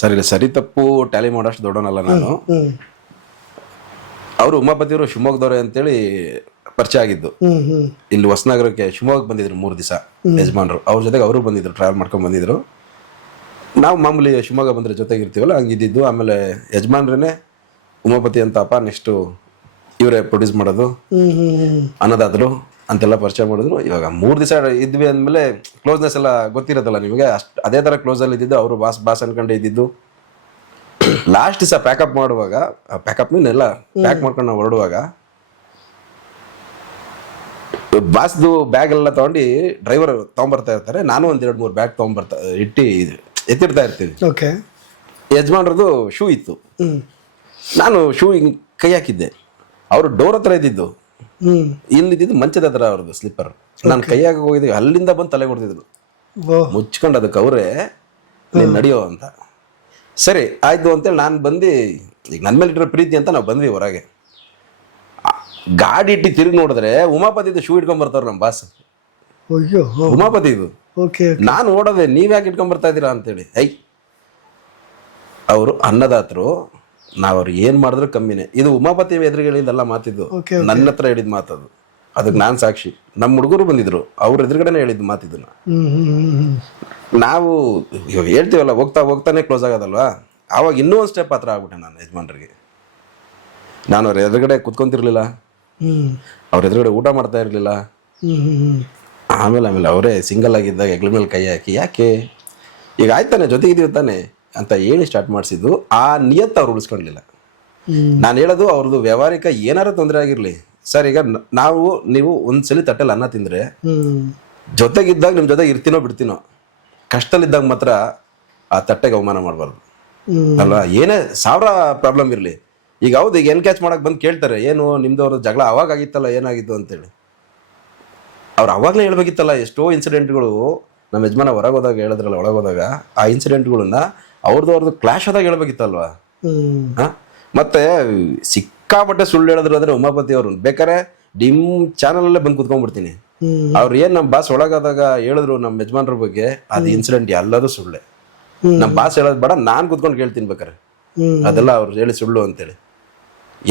ಸರಿ ಸರಿ ತಪ್ಪು ಟ್ಯಾಲಿ ಮಾಡೋಷ್ಟು ದೊಡ್ಡವನಲ್ಲ ನಾನು. ಅವರು ಉಮಾಪತಿಯವರು ಶಿವಮೊಗ್ಗದವ್ರೆ ಅಂತೇಳಿ ಪರಿಚಯ ಆಗಿದ್ದು. ಇಲ್ಲಿ ಹೊಸನಗರಕ್ಕೆ ಶಿವಮೊಗ್ಗ ಬಂದಿದ್ರು 3 ದಿವಸ ಯಜಮಾನ್ರು. ಅವ್ರ ಜೊತೆಗೆ ಅವರು ಬಂದಿದ್ರು, ಟ್ರಾವೆಲ್ ಮಾಡ್ಕೊಂಡು ಬಂದಿದ್ರು. ನಾವು ಮಾಮೂಲಿ ಶಿವಮೊಗ್ಗ ಬಂದ್ರೆ ಜೊತೆಗಿರ್ತೀವಲ್ಲ ಹಂಗಿದ್ದಿದ್ದು. ಆಮೇಲೆ ಯಜಮಾನ್ರೇನೆ ಉಮಾಪತಿ ಅಂತಪ್ಪ, ನೆಕ್ಸ್ಟು ಇವರೇ ಪ್ರೊಡ್ಯೂಸ್ ಮಾಡೋದು ಅನ್ನೋದಾದ್ರು ಅಂತೆಲ್ಲ ಪರಿಚಯ ಮಾಡಿದ್ರು. ಇವಾಗ 3 ದಿವಸ ಇದ್ವಿ ಅಂದಮೇಲೆ ಕ್ಲೋಸ್ನೆಸ್ ಎಲ್ಲ ಗೊತ್ತಿರುತ್ತಲ್ಲ ನಿಮಗೆ. ಅದೇ ಥರ ಕ್ಲೋಸಲ್ಲಿ ಇದ್ದಿದ್ದು. ಅವರು ಬಾಸ್ ಅನ್ಕೊಂಡೆ ಇದ್ದಿದ್ದು. ಲಾಸ್ಟ್ ದಿವಸ ಪ್ಯಾಕಪ್ ಮಾಡುವಾಗ, ಪ್ಯಾಕಪ್ನೆಲ್ಲ ಪ್ಯಾಕ್ ಮಾಡ್ಕೊಂಡು ನಾವು ಹೊರಡುವಾಗ ಬಾಸ್ದು ಬ್ಯಾಗ್ ಎಲ್ಲ ತಗೊಂಡು ಡ್ರೈವರ್ ತೊಗೊಂಬರ್ತಾ ಇರ್ತಾರೆ. ನಾನು 1-2-3 ಬ್ಯಾಗ್ ಎತ್ತಿರ್ತಾ ಇರ್ತೀವಿ. ಯಜಮಾನ್ರದ್ದು ಶೂ ಇತ್ತು. ನಾನು ಶೂ ಹಿಂಗೆ ಕೈ ಹಾಕಿದ್ದೆ. ಅವರು ಡೋರ್ ಹತ್ರ ಇದ್ದಿದ್ದು, ಇಲ್ಲಿದ್ದು ಮಂಚದ ಹತ್ರ ಅವ್ರದ್ದು ಸ್ಲಿಪ್ಪರ್. ನಾನು ಕೈ ಹಾಕಿ ಹೋಗಿದ್ದೆ, ಅಲ್ಲಿಂದ ಬಂದು ತಲೆ ಕೊಡ್ತಿದ್ರು ಮುಚ್ಕೊಂಡು. ಅದಕ್ಕೆ ಅವರೇ ನೀನು ನಡೆಯೋ ಅಂತ. ಸರಿ ಆಯ್ತು ಅಂತೇಳಿ ನಾನು ಬಂದು, ಈಗ ನನ್ನ ಮೇಲೆ ಇಟ್ಟಿರೋ ಪ್ರೀತಿ ಅಂತ ನಾವು ಬಂದ್ವಿ ಹೊರಗೆ. ಗಾಡಿ ಇಟ್ಟು ತಿರುಗಿ ನೋಡಿದ್ರೆ ಉಮಾಪತಿದು ಶೂ ಇಟ್ಕೊಂಡ್ಬರ್ತಾವ್ರು ನಮ್ಮ ಬಾಸ್. ಉಮಾಪತಿದು. ನಾನು ಓಡೋದೆ, ನೀವ್ಯಾಕೆ ಇಟ್ಕೊಂಡ್ಬರ್ತಾ ಇದ್ದೀರಾ ಅಂತೇಳಿ. ಅವರು ಅನ್ನದಾತರು, ನಾವು ಅವ್ರು ಏನು ಮಾಡಿದ್ರು ಕಮ್ಮಿನೇ. ಇದು ಉಮಾಪತಿ ಎದುರಿಗೆ ಹೇಳಿದೆಲ್ಲ ಮಾತಿದ್ದು, ನನ್ನ ಹತ್ರ ಹೇಳಿದ ಮಾತದು. ಅದಕ್ಕೆ ನಾನು ಸಾಕ್ಷಿ. ನಮ್ಮ ಹುಡುಗರು ಬಂದಿದ್ರು, ಅವ್ರ ಎದುರುಗಡೆನೆ ಹೇಳಿದ್ದು ಮಾತಿದ್ದನ್ನ. ನಾವು ಇವಾಗ ಹೇಳ್ತೀವಲ್ಲ, ಹೋಗ್ತಾನೆ ಕ್ಲೋಸ್ ಆಗೋದಲ್ವಾ. ಆವಾಗ ಇನ್ನೂ ಒಂದು ಸ್ಟೆಪ್ ಹತ್ರ ಆಗ್ಬಿಟ್ಟೆ ನಾನು ಯಜಮಾನ್ರಿಗೆ. ನಾನು ಅವ್ರ ಎದುರುಗಡೆ ಕುತ್ಕೊಂತಿರ್ಲಿಲ್ಲ, ಅವ್ರ ಎದುರುಗಡೆ ಊಟ ಮಾಡ್ತಾ ಇರಲಿಲ್ಲ. ಆಮೇಲೆ ಅವರೇ ಸಿಂಗಲ್ ಆಗಿದ್ದಾಗ ಹೆಗ್ಲ ಮೇಲೆ ಕೈ ಹಾಕಿ, ಯಾಕೆ ಈಗ ಆಯ್ತಾನೆ ಜೊತೆಗಿದ್ದೀವಿ ತಾನೆ ಅಂತ ಹೇಳಿ ಸ್ಟಾರ್ಟ್ ಮಾಡಿಸಿದ್ದು. ಆ ನಿಯತ್ತು ಅವ್ರು ಉಳಿಸ್ಕೊಳ್ಲಿಲ್ಲ. ನಾನು ಹೇಳೋದು, ಅವ್ರದ್ದು ವ್ಯವಹಾರಿಕ ಏನಾರು ತೊಂದರೆ ಆಗಿರಲಿ ಸರ್. ಈಗ ನೀವು ಒಂದ್ಸಲಿ ತಟ್ಟೆಲಿ ಅನ್ನ ತಿಂದ್ರೆ ಜೊತೆಗಿದ್ದಾಗ ನಿಮ್ಮ ಜೊತೆಗೆ ಇರ್ತೀನೋ ಬಿಡ್ತೀನೋ, ಕಷ್ಟದಲ್ಲಿದ್ದಾಗ ಮಾತ್ರ ಆ ತಟ್ಟೆಗೆ ಅವಮಾನ ಮಾಡಬಾರ್ದು ಅಲ್ವಾ. ಏನೇ 1000 ಪ್ರಾಬ್ಲಮ್ ಇರಲಿ. ಈಗ ಹೌದು, ಈಗ ಕ್ಯಾಚ್ ಮಾಡಕ್ ಬಂದು ಕೇಳ್ತಾರೆ, ಏನು ನಿಮ್ದವ್ರ ಜಗಳ ಅವಾಗ ಆಗಿತ್ತಲ್ಲ, ಏನಾಗಿತ್ತು ಅಂತೇಳಿ. ಅವ್ರು ಅವಾಗಲೇ ಹೇಳ್ಬೇಕಿತ್ತಲ್ಲ. ಎಷ್ಟೋ ಇನ್ಸಿಡೆಂಟ್ಗಳು ನಮ್ಮ ಯಜಮಾನ ಹೊರಗೋದಾಗ ಹೇಳಿದ್ರಲ್ಲ, ಒಳಗೋದಾಗ ಆ ಇನ್ಸಿಡೆಂಟ್ಗಳನ್ನ ಅವ್ರದ್ದು ಕ್ಲಾಶ್ ಆದಾಗ ಹೇಳ್ಬೇಕಿತ್ತಲ್ವಾ. ಮತ್ತೆ ಸಿಕ್ಕಾಪಟ್ಟೆ ಸುಳ್ಳು ಹೇಳಿದ್ರು ಅಂದ್ರೆ ಉಮಾಪತಿ ಅವರು, ಬೇಕಾರೆ ಡಿಮ್ ಚಾನಲ್ ಅಲ್ಲೇ ಬಂದು ಕುತ್ಕೊಂಡ್ಬಿಡ್ತೀನಿ. ಅವ್ರು ಏನ್ ನಮ್ಮ ಬಾಸ್ ಒಳಗಾದಾಗ ಹೇಳಿದ್ರು ನಮ್ಮ ಯಜಮಾನ್ರ ಬಗ್ಗೆ, ಅದು ಇನ್ಸಿಡೆಂಟ್ ಎಲ್ಲದೂ ಸುಳ್ಳೆ. ನಮ್ಮ ಬಾಸ್ ಹೇಳೋದು ಬೇಡ, ನಾನ್ ಕುತ್ಕೊಂಡು ಕೇಳ್ತೀನಿ ಬೇಕಾರೆ. ಅದೆಲ್ಲ ಅವ್ರು ಹೇಳಿ ಸುಳ್ಳು ಅಂತೇಳಿ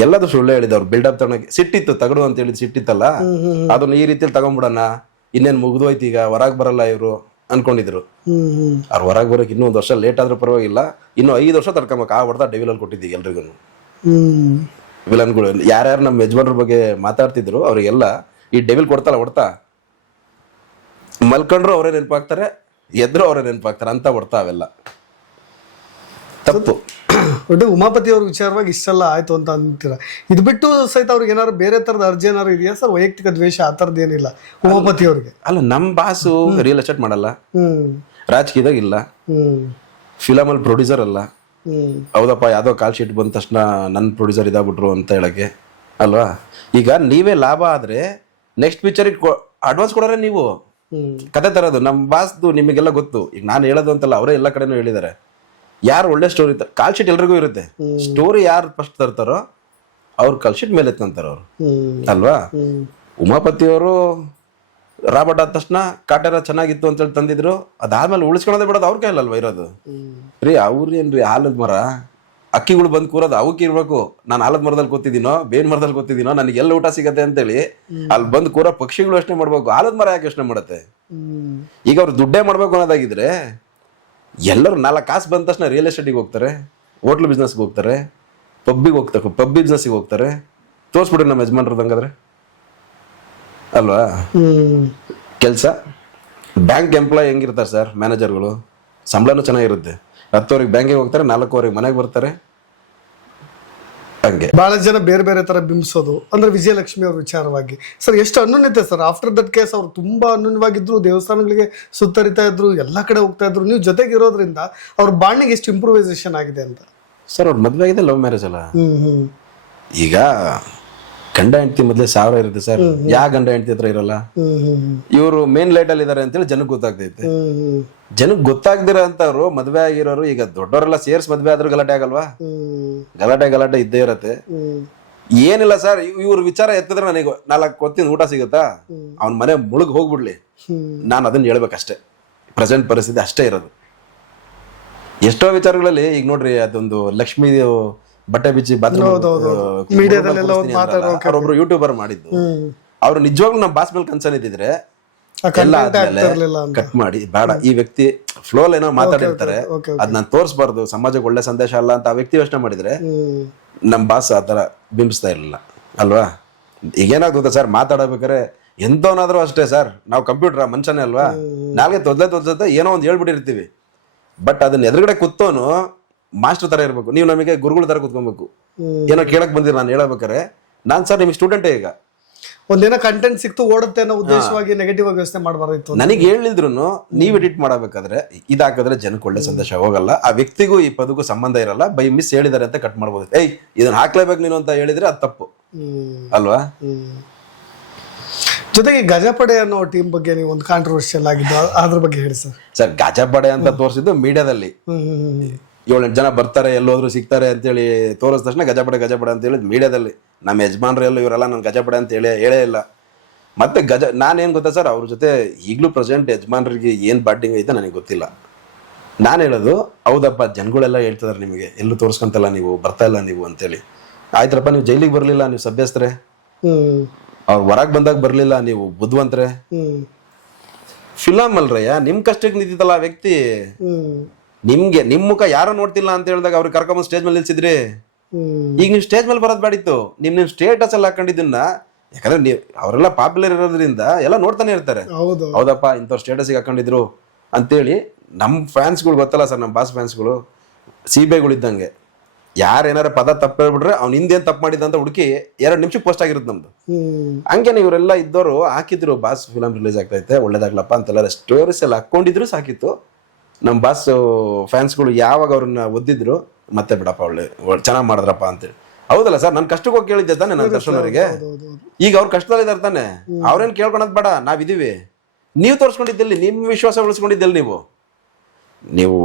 ಎಲ್ಲದು ಸುಳ್ಳು ಹೇಳಿದ. ಅವ್ರು ಬಿಲ್ಡಪ್ ತಗೊಳಕ್ಕೆ ಸಿಟ್ಟಿತ್ತು, ತಗಡು ಅಂತ ಹೇಳಿದ್ ಸಿಟ್ಟಿತ್ತಲ್ಲ, ಅದನ್ನ ಈ ರೀತಿಯಲ್ಲಿ ತಗೊಂಡ್ಬಿಡೋಣ, ಇನ್ನೇನು ಮುಗಿದೋಯ್ತು, ಈಗ ಹೊರಗೆ ಬರಲ್ಲ ಇವರು ಅನ್ಕೊಂಡಿದ್ರು. ಅವ್ರು ಹೊರಗೆ ಬರೋಕೆ ಇನ್ನೂ 1 ವರ್ಷ ಲೇಟ್ ಆದ್ರೂ ಪರವಾಗಿಲ್ಲ, ಇನ್ನು 5 ವರ್ಷ ತಡ್ಕೊಬೇಕು. ಆ ಹೊಡೆದ ಡೆವಿಲಲ್ಲಿ ಕೊಟ್ಟಿದ್ದೀವಿ ಎಲ್ರಿಗೂ. ವಿಲನ್ಗಳು ಯಾರ್ಯಾರು ನಮ್ಮ ಯಜಮಾನ್ರ ಬಗ್ಗೆ ಮಾತಾಡ್ತಿದ್ರು ಅವ್ರಿಗೆಲ್ಲ ಈ ಡೆವಿಲ್ ಕೊಡ್ತಲ್ಲ ಹೊಡ್ತಾ, ಮಲ್ಕೊಂಡ್ರು ಅವರೇ ನೆನಪಾಗ್ತಾರೆ, ಎದ್ರು ಅವರೇ ನೆನಪಾಗ್ತಾರೆ ಅಂತ ಹೊಡ್ತಾ. ಅವೆಲ್ಲ ತಪ್ಪು. ಒಟ್ಟು ಉಮಾಪತಿ ಅವ್ರ ವಿಚಾರವಾಗಿ ಇಷ್ಟೆಲ್ಲ ಆಯ್ತು ಅಂತ ಅಂತೀರಾ. ಇದು ಬಿಟ್ಟು ಸಹಿತ ಅವ್ರಿಗೆ ಏನಾದ್ರು ಬೇರೆ ತರದ ಅರ್ಜಿ ಏನಾರು ಇದೆಯಾ ಸರ್? ವೈಯಕ್ತಿಕ ದ್ವೇಷ ಆ ಥರದ್ದು ಏನಿಲ್ಲ ಉಮಾಪತಿ ಅವ್ರಿಗೆ? ಅಲ್ಲ, ನಮ್ಮ ಬಾಸು ರಿಯಲ್ ಎಸ್ಟೇಟ್ ಮಾಡಲ್ಲ, ರಾಜಕೀಯದಾಗ ಇಲ್ಲ, ಫಿಲಮ್ ಅಲ್ಲಿ ಪ್ರೊಡ್ಯೂಸರ್ ಅಲ್ಲ. ಹೌದಪ್ಪ, ಯಾವ್ದೋ ಕಾಲ್ ಶೀಟ್ ಬಂದ ತಕ್ಷಣ ನನ್ನ ಪ್ರೊಡ್ಯೂಸರ್ ಇದಾಗ್ಬಿಟ್ರು ಅಂತ ಹೇಳಕ್ಕೆ ಅಲ್ವಾ. ಈಗ ನೀವೇ ಲಾಭ ಆದ್ರೆ ನೆಕ್ಸ್ಟ್ ಪಿಕ್ಚರ್ ಅಡ್ವಾನ್ಸ್ ಕೊಡೋರೆ ನೀವು. ಕತೆ ತರೋದು ನಮ್ಮ ಬಾಸ್ದು ನಿಮಗೆಲ್ಲ ಗೊತ್ತು. ಈಗ ನಾನು ಹೇಳೋದು ಅಂತಲ್ಲ, ಅವರೇ ಎಲ್ಲ ಕಡೆನೂ ಹೇಳಿದ್ದಾರೆ. ಯಾರು ಒಳ್ಳೆ ಸ್ಟೋರಿ ಕಾಲ್ ಶೀಟ್ ಎಲ್ರಿಗೂ ಇರುತ್ತೆ. ಸ್ಟೋರಿ ಯಾರು ಫಸ್ಟ್ ತರ್ತಾರೋ ಅವ್ರು ಕಾಲ್ ಶೀಟ್ ಮೇಲೆ ಎತ್ತಂತಾರ ಅವ್ರು ಅಲ್ವಾ. ಉಮಾಪತಿ ಅವರು ರಾಬರ್ಟ್ ಆದ ತಕ್ಷಣ ಕಾಟೇರ ಚೆನ್ನಾಗಿತ್ತು ಅಂತೇಳಿ ತಂದಿದ್ರು. ಅದಾದ್ಮೇಲೆ ಉಳಿಸ್ಕೊಳ್ಳೋದೇ ಬಿಡೋದು ಅವ್ರ ಕೈಯಲ್ಲಲ್ವಾ ಇರೋದು. ಅವ್ರೇನ್ರಿ ಆಲದ ಮರ, ಅಕ್ಕಿಗಳು ಬಂದು ಕೂರೋದು ಅವಕ್ಕೆ ಇರ್ಬೇಕು. ನಾನು ಆಲದ ಮರದಲ್ಲಿ ಕೂತಿದ್ದೀನೋ ಬೇನ್ ಮರದಲ್ಲಿ ಕೂತಿದ್ದೀನೋ, ನನಗೆ ಎಲ್ಲ ಊಟ ಸಿಗತ್ತೆ ಅಂತೇಳಿ ಅಲ್ಲಿ ಬಂದು ಕೂರೋ ಪಕ್ಷಿಗಳು ಯೋಚನೆ ಮಾಡ್ಬೇಕು. ಆಲದ ಮರ ಯಾಕೆ ಯೋಚನೆ ಮಾಡತ್ತೆ? ಈಗ ಅವ್ರು ದುಡ್ಡೇ ಮಾಡ್ಬೇಕು ಅನ್ನೋದಾಗಿದ್ರೆ ಎಲ್ಲರೂ 4 ಕಾಸು ಬಂದ ತಕ್ಷಣ ರಿಯಲ್ ಎಸ್ಟೇಟಿಗೆ ಹೋಗ್ತಾರೆ, ಹೋಟ್ಲ್ ಬಿಸ್ನೆಸ್ಗೆ ಹೋಗ್ತಾರೆ, ಪಬ್ಬಿಗೆ ಹೋಗ್ತಾರೆ, ಪಬ್ ಬಿಸ್ನೆಸ್ಗೆ ಹೋಗ್ತಾರೆ. ತೋರಿಸ್ಬಿಡ್ರಿ ನಮ್ಮ ಯಜಮಾನ್ರದಂಗಾದ್ರೆ ಅಲ್ವಾ. ಕೆಲಸ ಬ್ಯಾಂಕ್ ಎಂಪ್ಲಾಯ್ ಹೆಂಗಿರ್ತಾರೆ ಸರ್, ಮ್ಯಾನೇಜರ್ಗಳು ಸಂಬಳನೂ ಚೆನ್ನಾಗಿರುತ್ತೆ. 10 ಬ್ಯಾಂಕಿಗೆ ಹೋಗ್ತಾರೆ, 4 ಮನೆಗೆ ಬರ್ತಾರೆ. ಹಂಗೆ ಬಹಳ ಜನ ಬೇರೆ ಬೇರೆ ತರ ಬಿಂಬಿಸೋದು ಅಂದ್ರೆ ವಿಜಯಲಕ್ಷ್ಮಿ ಅವ್ರ ವಿಚಾರವಾಗಿ ಸರ್ ಎಷ್ಟು ಅನ್ಯೋನ್ಯತೆ ಸರ್. ಆಫ್ಟರ್ ದಟ್ ಕೇಸ್ ಅವ್ರು ತುಂಬಾ ಅನ್ಯೋನ್ಯವಾಗಿದ್ರು, ದೇವಸ್ಥಾನಗಳಿಗೆ ಸುತ್ತರಿತಾ ಇದ್ರು, ಎಲ್ಲಾ ಕಡೆ ಹೋಗ್ತಾ ಇದ್ರು. ನೀವು ಜೊತೆಗಿರೋದ್ರಿಂದ ಅವ್ರ ಬಾಂಡಿಂಗ್ ಎಷ್ಟು ಇಂಪ್ರೂವೈಸೇಷನ್ ಆಗಿದೆ ಅಂತ ಸರ್. ಅವ್ರ ಮದ್ವೆ ಆಗಿದೆ, ಲವ್ ಮ್ಯಾರೇಜ್ ಅಲ್ಲ. ಈಗ ಗಂಡ ಹೆಂಡತಿ ಮೊದಲೇ 1000 ಇರುತ್ತೆ ಸರ್. ಯಾವ ಗಂಡ ಹೆಂಡತಿ ಹತ್ರ ಇರಲ್ಲ. ಇವರು ಮೇನ್ ಲೈಟ್ ಅಲ್ಲಿ ಇದಾರೆ ಅಂತೇಳಿ ಜನಕ್ಕೆ ಗೊತ್ತಾಗ್ತೈತೆ. ಜನಕ್ಕೆ ಗೊತ್ತಾಗ್ದಿರ ಅಂತವ್ರು ಮದ್ವೆ ಆಗಿರೋರು ಈಗ ದೊಡ್ಡವರೆಲ್ಲ ಸೇರ್ಸ್ ಮದ್ವೆ ಆದ್ರೂ ಗಲಾಟೆ ಆಗಲ್ವಾ? ಗಲಾಟೆ ಇದ್ದೇ ಇರತ್ತೆ. ಏನಿಲ್ಲ ಸರ್, ಇವ್ರ ವಿಚಾರ ಎತ್ತಿದ್ರೆ ನನಗೆ 4 ಹೊತ್ತಿನ ಊಟ ಸಿಗುತ್ತಾ, ಅವ್ನ ಮನೆ ಮುಳುಗ್ ಹೋಗ್ಬಿಡ್ಲಿ, ನಾನು ಅದನ್ನ ಹೇಳ್ಬೇಕಷ್ಟೇ. ಪ್ರೆಸೆಂಟ್ ಪರಿಸ್ಥಿತಿ ಅಷ್ಟೇ ಇರೋದು. ಎಷ್ಟೋ ವಿಚಾರಗಳಲ್ಲಿ ಈಗ ನೋಡ್ರಿ ಅದೊಂದು ಲಕ್ಷ್ಮಿ ಬಟ್ಟೆ ಬಿಚ್ಚಿ ಮೀಡಿಯಾದಲ್ಲೆಲ್ಲ ಅವ್ರೊಬ್ರು ಯೂಟ್ಯೂಬರ್ ಮಾಡಿದ್ದು. ಅವ್ರು ನಿಜವಾಗ್ಲೂ ನಮ್ಮ ಬಾಸ್ ಮೇಲೆ ಕನ್ಸರ್ನ್ ಇದ್ದಿದ್ರೆ ಎಲ್ಲ ಆದ್ಮೇಲೆ ಕಟ್ ಮಾಡಿ ಬೇಡ, ಈ ವ್ಯಕ್ತಿ ಫ್ಲೋ ಏನೋ ಮಾತಾಡಿರ್ತಾರೆ ಅದ್ ನಾನು ತೋರಿಸಬಾರ್ದು, ಸಮಾಜಕ್ಕೆ ಒಳ್ಳೆ ಸಂದೇಶ ಅಲ್ಲ ಅಂತ ಆ ವ್ಯಕ್ತಿ ಯೋಚನೆ ಮಾಡಿದ್ರೆ ನಮ್ ಬಾಸ್ ಆತರ ಬಿಂಬಿಸ್ತಾ ಇರ್ಲಿಲ್ಲ ಅಲ್ವಾ. ಈಗೇನಾಗ್ತದೆ ಸರ್, ಮಾತಾಡಬೇಕಾರೆ ಎಂತವನಾದ್ರೂ ಅಷ್ಟೇ ಸರ್, ನಾವು ಕಂಪ್ಯೂಟರ್ ಮನುಷ್ಯನೇ ಅಲ್ವಾ, ನಾಲ್ಗೆ ತೊದ್ಲೆ ಏನೋ ಒಂದು ಹೇಳ್ಬಿಟ್ಟಿರ್ತೀವಿ. ಬಟ್ ಅದನ್ನ ಎದುರುಗಡೆ ಕೂತೋನು ಮಾಸ್ಟರ್ ತರ ಇರ್ಬೇಕು, ನೀವು ನಮಗೆ ಗುರುಗಳ ತರ ಕೂತ್ಕೊಬೇಕು. ಏನೋ ಕೇಳಕ್ ಬಂದಿರ ನಾನು ಹೇಳಬೇಕಾರೆ, ನಾನ್ ಸರ್ ನಿಮ್ಗೆ ಸ್ಟೂಡೆಂಟೇ, ಈಗ ಒಂದೇನೋ ಕಂಟೆಂಟ್ ಸಿಕ್ತು ಓಡುತ್ತೆ ಅನ್ನೋ ಉದ್ದೇಶವಾಗಿ ನೆಗೆಟಿವ್ ಆಗಿ ಯೋಚನೆ ಮಾಡಬಾರ್ದಿತ್ತು. ನನಗೆ ಹೇಳಿದ್ರು ನೀವ್ ಎಡಿಟ್ ಮಾಡಬೇಕಾದ್ರೆ ಇದಾಕಿದ್ರೆ ಜನಕ್ಕೆ ಒಳ್ಳೆ ಸಂದೇಶ ಹೋಗಲ್ಲ, ಆ ವ್ಯಕ್ತಿಗೂ ಈ ಪದಕ್ಕೂ ಸಂಬಂಧ ಇರಲ್ಲ, ಬೈ ಮಿಸ್ ಹೇಳಿದಾರೆ ಅಂತ ಕಟ್ ಮಾಡ್ಬೋದು. ಏಯ್ ಇದನ್ನ ಹಾಕ್ಲೇಬೇಕು ನೀನು ಅಂತ ಹೇಳಿದ್ರೆ ಅದು ತಪ್ಪು ಅಲ್ವಾ. ಜೊತೆಗೆ ಗಜಪಡೆ ಅನ್ನೋ ಟೀಮ್ ಬಗ್ಗೆ ನೀವು ಒಂದು ಕಾಂಟ್ರವರ್ಷಿಯಲ್ ಆಗಿದ್ದು, ಅದ್ರ ಬಗ್ಗೆ ಹೇಳಿ ಸರ್. ಸರ್ ಗಜಪಡೆ ಅಂತ ತೋರಿಸಿದ್ದು ಮೀಡಿಯಾದಲ್ಲಿ, 7-8 ಜನ ಬರ್ತಾರೆ ಎಲ್ಲೋದ್ರು ಸಿಗ್ತಾರೆ ಅಂತೇಳಿ ತೋರಿಸಿದ ತಕ್ಷಣ ಗಜಪಡೆ ಅಂತ ಹೇಳಿದ್ ಮೀಡಿಯಾದಲ್ಲಿ. ನಮ್ಮ ಯಜಮಾನ್ರು ಎಲ್ಲ ಇವರೆಲ್ಲ ನಾನು ಗಜಪಡೆ ಅಂತ ಹೇಳೇ ಇಲ್ಲ. ಮತ್ತೆ ನಾನೇನ್ ಗೊತ್ತಾ ಸರ್, ಅವ್ರ ಜೊತೆ ಈಗಲೂ ಪ್ರೆಸೆಂಟ್ ಯಜಮಾನ್ರಿಗೆ ಏನ್ ಬಾಂಡಿಂಗ್ ಐತೆ ನನಗೆ ಗೊತ್ತಿಲ್ಲ. ನಾನು ಹೇಳೋದು ಹೌದಪ್ಪ, ಜನಗಳೆಲ್ಲ ಹೇಳ್ತಿದಾರೆ ನಿಮಗೆ ಎಲ್ಲೂ ತೋರಿಸ್ಕೊಂತಲ್ಲ ನೀವು, ಬರ್ತಾ ಇಲ್ಲ ನೀವು ಅಂತೇಳಿ. ಆಯ್ತರಪ್ಪ, ನೀವು ಜೈಲಿಗೆ ಬರ್ಲಿಲ್ಲ, ನೀವು ಸಭ್ಯಸ್ತ್ರೆ. ಅವ್ರು ಹೊರಗೆ ಬಂದಾಗ ಬರ್ಲಿಲ್ಲ, ನೀವು ಬುದ್ಧಿವಂತ್ರೆ. ಫಿಲಮ್ ಅಲ್ರಯ್ಯ, ನಿಮ್ ಕಷ್ಟಕ್ಕೆ ನಿಂತಿತ್ತಲ್ಲ ಆ ವ್ಯಕ್ತಿ. ನಿಮ್ ಮುಖ ಯಾರೋ ನೋಡ್ತಿಲ್ಲ ಅಂತ ಹೇಳಿದಾಗ ಅವ್ರಿಗೆ ಕರ್ಕೊಂಬಂದ್ ಸ್ಟೇಜ್ ಮೇಲೆ ನಿಲ್ಸಿದ್ರಿ. ಈಗ ನೀವು ಸ್ಟೇಜ್ ಮೇಲೆ ಬರೋದ್ ಬೇಡಿತ್ತು, ನಿಮ್ ಸ್ಟೇಟಸ್ ಎಲ್ಲ ಹಾಕೊಂಡಿದ್ದನ್ನ. ಯಾಕಂದ್ರೆ ನೀವು ಅವರೆಲ್ಲ ಪಾಪ್ಯುಲರ್ ಇರೋದ್ರಿಂದ ಎಲ್ಲ ನೋಡ್ತಾನೆ ಇರ್ತಾರೆ. ಹೌದಪ್ಪ ಇಂಥವ್ರು ಸ್ಟೇಟಸ್ಗೆ ಹಾಕೊಂಡಿದ್ರು ಅಂತೇಳಿ. ನಮ್ ಫ್ಯಾನ್ಸ್ಗಳು ಗೊತ್ತಲ್ಲ ಸರ್, ನಮ್ಮ ಬಾಸ್ ಫ್ಯಾನ್ಸ್ಗಳು ಸಿಬಿಐಗಳು ಇದ್ದಂಗೆ. ಯಾರೇನಾರ ಪದ ತಪ್ಪು ಹೇಳ್ಬಿಟ್ರೆ ಅವ್ನು ಹಿಂದೇನ್ ತಪ್ಪು ಮಾಡಿದ ಅಂತ ಹುಡುಕಿ 2 ನಿಮಿಷಕ್ಕೆ ಪೋಸ್ಟ್ ಆಗಿರುತ್ತೆ ನಮ್ದು. ಹಂಗೇನೆ ಇವರೆಲ್ಲ ಇದ್ದವರು ಹಾಕಿದ್ರು, ಬಾಸ್ ಫಿಲಮ್ ರಿಲೀಸ್ ಆಗ್ತೈತೆ ಒಳ್ಳೇದಾಗ್ಲಪ್ಪ ಅಂತೆಲ್ಲ ಸ್ಟೋರೀಸ್ ಎಲ್ಲ ಹಾಕೊಂಡಿದ್ರು ಸಾಕಿತ್ತು. ನಮ್ಮ ಬಾಸ್ ಫ್ಯಾನ್ಸ್ಗಳು ಯಾವಾಗ ಅವ್ರನ್ನ ಒದ್ದಿದ್ರು, ಮತ್ತೆ ಬಿಡಪ್ಪ ಒಳ್ಳೆ ಚೆನ್ನಾಗಿ ಮಾಡಿದ್ರಪ್ಪ ಅಂತೇಳಿ. ಹೌದಲ್ಲ ಸರ್, ನನ್ ಕಷ್ಟಕ್ಕೆ ಹೋಗಿ ಕೇಳಿದ್ದೆ ತಾನೆ ನನ್ನ ದರ್ಶನ್ ಅವರಿಗೆ. ಈಗ ಅವ್ರ ಕಷ್ಟದಲ್ಲಿ ಇದಾರೆ ತಾನೆ, ಅವ್ರೇನ್ ಕೇಳ್ಕೊಳೋದ್ ಬೇಡ, ನಾವಿದೀವಿ. ನೀವು ತೋರಿಸ್ಕೊಂಡಿದ್ದಲ್ಲಿ, ನಿಮ್ ವಿಶ್ವಾಸ ಉಳಿಸ್ಕೊಂಡಿದ್ದಲ್ಲಿ ನೀವು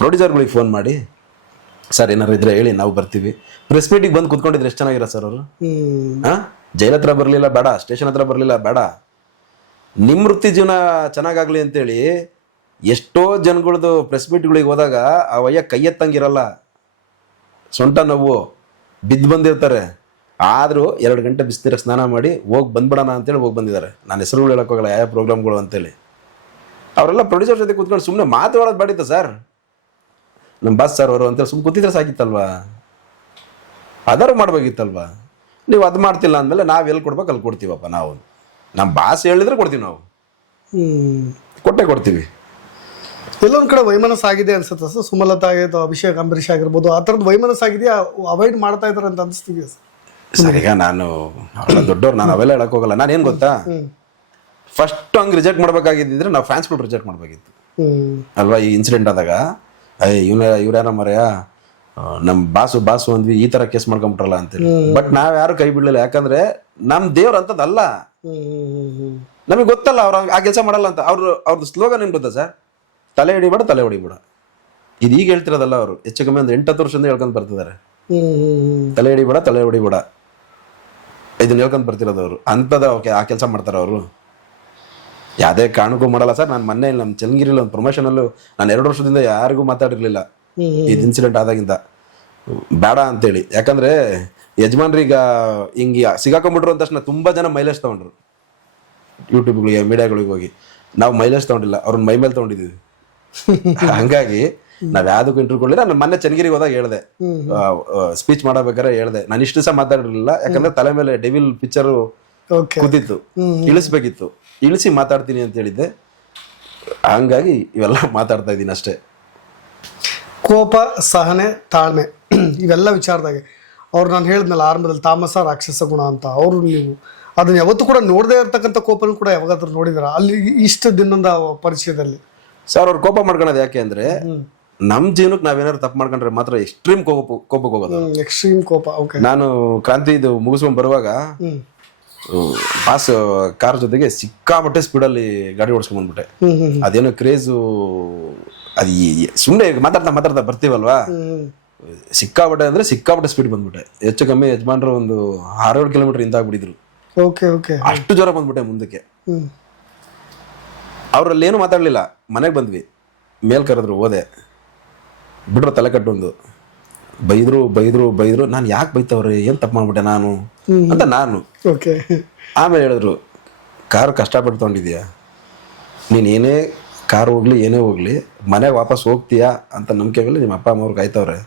ಪ್ರೊಡ್ಯೂಸರ್ಗಳಿಗೆ ಫೋನ್ ಮಾಡಿ, ಸರ್ ಏನಾರು ಇದ್ರೆ ಹೇಳಿ ನಾವು ಬರ್ತೀವಿ. ಪ್ರೆಸ್ ಮೀಟಿಗೆ ಬಂದು ಕುತ್ಕೊಂಡಿದ್ರೆ ಎಷ್ಟು ಚೆನ್ನಾಗಿರ ಸರ್ ಅವರು. ಜೈಲ್ ಹತ್ರ ಬರ್ಲಿಲ್ಲ ಬೇಡ, ಸ್ಟೇಷನ್ ಹತ್ರ ಬರ್ಲಿಲ್ಲ ಬೇಡ, ನಿಮ್ ವೃತ್ತಿ ಜೀವನ ಚೆನ್ನಾಗಾಗ್ಲಿ ಅಂತೇಳಿ ಎಷ್ಟೋ ಜನಗಳದು ಪ್ರೆಸ್ ಮೀಟ್ಗಳಿಗೆ ಹೋದಾಗ ಆ ವಯ್ಯ ಕೈ ಎತ್ತಂಗಿರಲ್ಲ, ಸೊಂಟ ನೋವು ಬಿದ್ದು ಬಂದಿರ್ತಾರೆ. ಆದರೂ 2 ಗಂಟೆ ಬಿಸಿನೀರ ಸ್ನಾನ ಮಾಡಿ ಹೋಗಿ ಬಂದ್ಬಿಡೋಣ ಅಂತೇಳಿ ಹೋಗಿ ಬಂದಿದ್ದಾರೆ. ನಾನು ಹೆಸರುಗಳು ಹೇಳೋಕ್ಕೋಗಲ್ಲ ಯಾವ ಪ್ರೋಗ್ರಾಮ್ಗಳು ಅಂತೇಳಿ. ಅವರೆಲ್ಲ ಪ್ರೊಡ್ಯೂಸರ್ ಜೊತೆ ಕೂತ್ಕೊಂಡು ಸುಮ್ಮನೆ ಮಾತಾಡೋದು ಬೇಡಿತ್ತು ಸರ್. ನಮ್ಮ ಬಾಸ್ ಸರ್ ಅವರು ಅಂತೇಳಿ ಸುಮ್ಮನೆ ಕೂತಿದ್ರೆ ಸಾಕಿತ್ತಲ್ವಾ, ಅದಾರು ಮಾಡ್ಬೇಕಿತ್ತಲ್ವಾ. ನೀವು ಅದು ಮಾಡ್ತಿಲ್ಲ ಅಂದಮೇಲೆ ನಾವು ಎಲ್ಲಿ ಕೊಡ್ಬೇಕು ಅಲ್ಲಿ ಕೊಡ್ತೀವಪ್ಪ. ನಾವು ನಮ್ಮ ಬಾಸ್ ಹೇಳಿದ್ರೆ ಕೊಡ್ತೀವಿ, ನಾವು ಕೊಟ್ಟೆ ಕೊಡ್ತೀವಿ. ಎಲ್ಲೊಂದ್ ಕಡೆ ವೈಮನಸ್ ಆಗಿದೆ ಅನ್ಸುತ್ತೆ ಸರ್, ಸುಮಲತಾ ಆಗಿದ್ದು, ಅಭಿಷೇಕ್ ಅಂಬರೀಷ್ ಆಗಿರ್ಬೋದು, ಆ ಥರದ್ದು ವೈಮನಸ್ ಆಗಿದೆಯಾ, ಅವಾಯ್ಡ್ ಮಾಡ್ತಾ ಇದಾರೆ ಅಂತ ಅನಿಸ್ತಿದೆಯಾ ಸರ್? ಈಗ ನಾನು ದೊಡ್ಡವ್ರು, ನಾನು ಅವೆಲ್ಲ ಹೇಳಕ್ ಹೋಗಲ್ಲ. ನಾನು ಏನ್ ಗೊತ್ತಾ, ಫಸ್ಟ್ ಹಂಗೆ ರಿಜೆಕ್ಟ್ ಮಾಡ್ಬೇಕಾಗಿದ್ದಿದ್ರೆ ನಾವು ಫ್ಯಾನ್ಸ್ಗಳು ರಿಜೆಕ್ಟ್ ಮಾಡ್ಬೇಕಿತ್ತು ಅಲ್ವಾ. ಈ ಇನ್ಸಿಡೆಂಟ್ ಆದಾಗ ಇವ್ರ್ಯಾರ ಮರೆಯ ನಮ್ ಬಾಸು ಅಂದ್ವಿ, ಈ ತರ ಕೇಸ್ ಮಾಡ್ಕೊಂಬಿಟ್ರಲ್ಲ ಅಂತೇಳಿ. ಬಟ್ ನಾವ್ ಯಾರು ಕೈ ಬಿಡ್ಲಿಲ್ಲ, ಯಾಕಂದ್ರೆ ನಮ್ ದೇವ್ರ ಅಂತದಲ್ಲ, ನಮಗೆ ಗೊತ್ತಲ್ಲ ಅವ್ರ ಆ ಕೆಲಸ ಮಾಡಲ್ಲ ಅಂತ. ಅವ್ರದ್ದು ಸ್ಲೋಗನ್ ಏನ್ ಗೊತ್ತಾ ಸರ್, ತಲೆ ಹೊಡಿಬೇಡ. ಇದು ಈಗ ಹೇಳ್ತಿರೋದಲ್ಲ, ಅವರು ಹೆಚ್ಚು ಕಮ್ಮಿ ಒಂದು 8-10 ವರ್ಷದಿಂದ ಹೇಳ್ಕೊಂಡ್ ಬರ್ತಿದ್ದಾರೆ. ತಲೆ ಹೊಡಿಬೇಡ ಇದನ್ನ ಹೇಳ್ಕೊಂಡ್ ಬರ್ತಿರೋದು ಅವರು. ಅಂತದ ಆ ಕೆಲಸ ಮಾಡ್ತಾರ ಅವರು, ಯಾವ್ದೇ ಕಾರಣಕ್ಕೂ ಮಾಡಲ್ಲ ಸರ್. ನಾನು ಮೊನ್ನೆ ನಮ್ಮ ಚನ್ನಗಿರಿಲಿ ಒಂದು ಪ್ರಮೋಷನಲ್ಲೂ ನಾನು 2 ವರ್ಷದಿಂದ ಯಾರಿಗೂ ಮಾತಾಡಿರ್ಲಿಲ್ಲ ಇದು ಇನ್ಸಿಡೆಂಟ್ ಆದಾಗಿಂದ, ಬೇಡ ಅಂತೇಳಿ. ಯಾಕಂದ್ರೆ ಯಜಮಾನ್ರೀಗ ಹಿಂಗೆ ಸಿಗಾಕೊಂಡ್ಬಿಟ್ರು ಅಂತ ತಕ್ಷಣ ತುಂಬಾ ಜನ ಮೈಲೇಜ್ ತಗೊಂಡ್ರು ಯೂಟ್ಯೂಬ್ಗಳಿಗೆ, ಮೀಡಿಯಾಗಳಿಗೆ ಹೋಗಿ. ನಾವು ಮೈಲೇಜ್ ತಗೊಂಡಿಲ್ಲ, ಅವ್ರನ್ನ ಮೈ ಮೇಲೆ ತಗೊಂಡಿದ್ದೀವಿ. ಹಂಗಾಗಿ ನಾವ್ ಯಾವ್ದಕ್ಕೂ ಇಂಟರ್ವ್ಯೂ ಕೊಡ್ಲಿಲ್ಲ. ನಾನು ಮೊನ್ನೆ ಚನ್ನಗಿರಿಗೆ ಹೋದಾಗ ಹೇಳ್ದೆ, ಸ್ಪೀಚ್ ಮಾಡಬೇಕಾದ್ರೆ ಹೇಳ್ದೆ, ನಾನು ಇಷ್ಟು ದಿವಸ ಮಾತಾಡಿರ್ಲಿಲ್ಲ, ಯಾಕಂದ್ರೆ ತಲೆ ಮೇಲೆ ಡೆವಿಲ್ ಪಿಕ್ಚರ್ ಕೂತಿತ್ತು, ಇಳಿಸ್ಬೇಕಿತ್ತು, ಇಳಿಸಿ ಮಾತಾಡ್ತೀನಿ ಅಂತ ಹೇಳಿದ್ದೆ. ಹಂಗಾಗಿ ಇವೆಲ್ಲ ಮಾತಾಡ್ತಾ ಇದ್ದೀನಿ ಅಷ್ಟೇ. ಕೋಪ, ಸಹನೆ, ತಾಳ್ಮೆ ಇವೆಲ್ಲ ವಿಚಾರದಾಗೆ ಅವ್ರು ನಾನು ಹೇಳಿದ್ನಲ್ಲ ಆರಂಭದಲ್ಲಿ ತಾಮಸ ರಾಕ್ಷಸ ಗುಣ ಅಂತ, ಅವರು ನೀವು ಅದನ್ನ ಯಾವತ್ತೂ ಕೂಡ ನೋಡದೇ ಇರ್ತಕ್ಕಂಥ ಕೋಪನ ಕೂಡ ಯಾವಾಗಾದ್ರೂ ನೋಡಿದಾರ ಅಲ್ಲಿ ಇಷ್ಟು ದಿನದ ಪರಿಚಯದಲ್ಲಿ? ಸರ್ ಅವ್ರು ಕೋಪ ಮಾಡ್ಕೊಳೋದು ಯಾಕೆ ಅಂದ್ರೆ, ನಮ್ ಜೀವನಕ್ಕೆ ನಾವೇನಾದ್ರು ತಪ್ಪು ಮಾಡ್ಕೊಂಡ್ರೆ ಮಾತ್ರ ಎಕ್ಸ್ಟ್ರೀಮ್ ಕೋಪಕ್ಕೆ ಹೋಗೋದು. ಎಕ್ಸ್ಟ್ರೀಮ್ ಕೋಪ. ನಾನು ಕ್ರಾಂತಿ ಇದು ಮುಗಿಸ್ಕೊಂಡ್ ಬರುವಾಗ ಬಾಸ್ ಕಾರ್ ಜೊತೆಗೆ ಸಿಕ್ಕಾಪಟ್ಟೆ ಸ್ಪೀಡಲ್ಲಿ ಗಾಡಿ ಓಡಿಸ್ಕೊಂಡ್ ಬಂದ್ಬಿಟ್ಟೆ. ಅದೇನೋ ಕ್ರೇಜು, ಅದು ಸುಮ್ಮನೆ ಮಾತಾಡ್ತಾ ಬರ್ತೀವಲ್ವಾ, ಸಿಕ್ಕಾಪಟ್ಟೆ ಅಂದ್ರೆ ಸಿಕ್ಕಾಪಟ್ಟೆ ಸ್ಪೀಡ್ ಬಂದ್ಬಿಟ್ಟೆ. ಹೆಚ್ಚು ಕಮ್ಮಿ ಯಜಮಾನ್ರು ಒಂದು 6-7 ಕಿಲೋಮೀಟರ್ ಹಿಂದಾಗ್ಬಿಟ್ಟಿದ್ರು. ಅಷ್ಟು ಜ್ವರ ಬಂದ್ಬಿಟ್ಟೆ ಮುಂದಕ್ಕೆ. ಅವ್ರಲ್ಲಿ ಏನು ಮಾತಾಡ್ಲಿಲ್ಲ, ಮನೆಗೆ ಬಂದ್ವಿ, ಮೇಲ್ ಕರೆದ್ರು, ಹೋದೆ. ಬಿಡ್ರು ತಲೆ ಕಟ್ಟೊಂದು ಬೈದ್ರು ನಾನು ಯಾಕೆ ಬೈತವ್ರಿ ಏನು ತಪ್ಪು ಮಾಡ್ಬಿಟ್ಟೆ ನಾನು ಅಂತ ನಾನು. ಓಕೆ. ಆಮೇಲೆ ಹೇಳಿದ್ರು ಕಾರು ಕಷ್ಟಪಟ್ಟು ತೊಗೊಂಡಿದ್ಯಾ, ನೀನು ಏನೇ ಕಾರು ಹೋಗ್ಲಿ ಏನೇ ಹೋಗ್ಲಿ ಮನೆಗೆ ವಾಪಸ್ ಹೋಗ್ತೀಯಾ ಅಂತ ನಂಬಿಕೆ ಮೇಲೆ ನಿಮ್ಮ ಅಪ್ಪ ಅಮ್ಮವ್ರು ಕಾಯ್ತವ್ರೆ.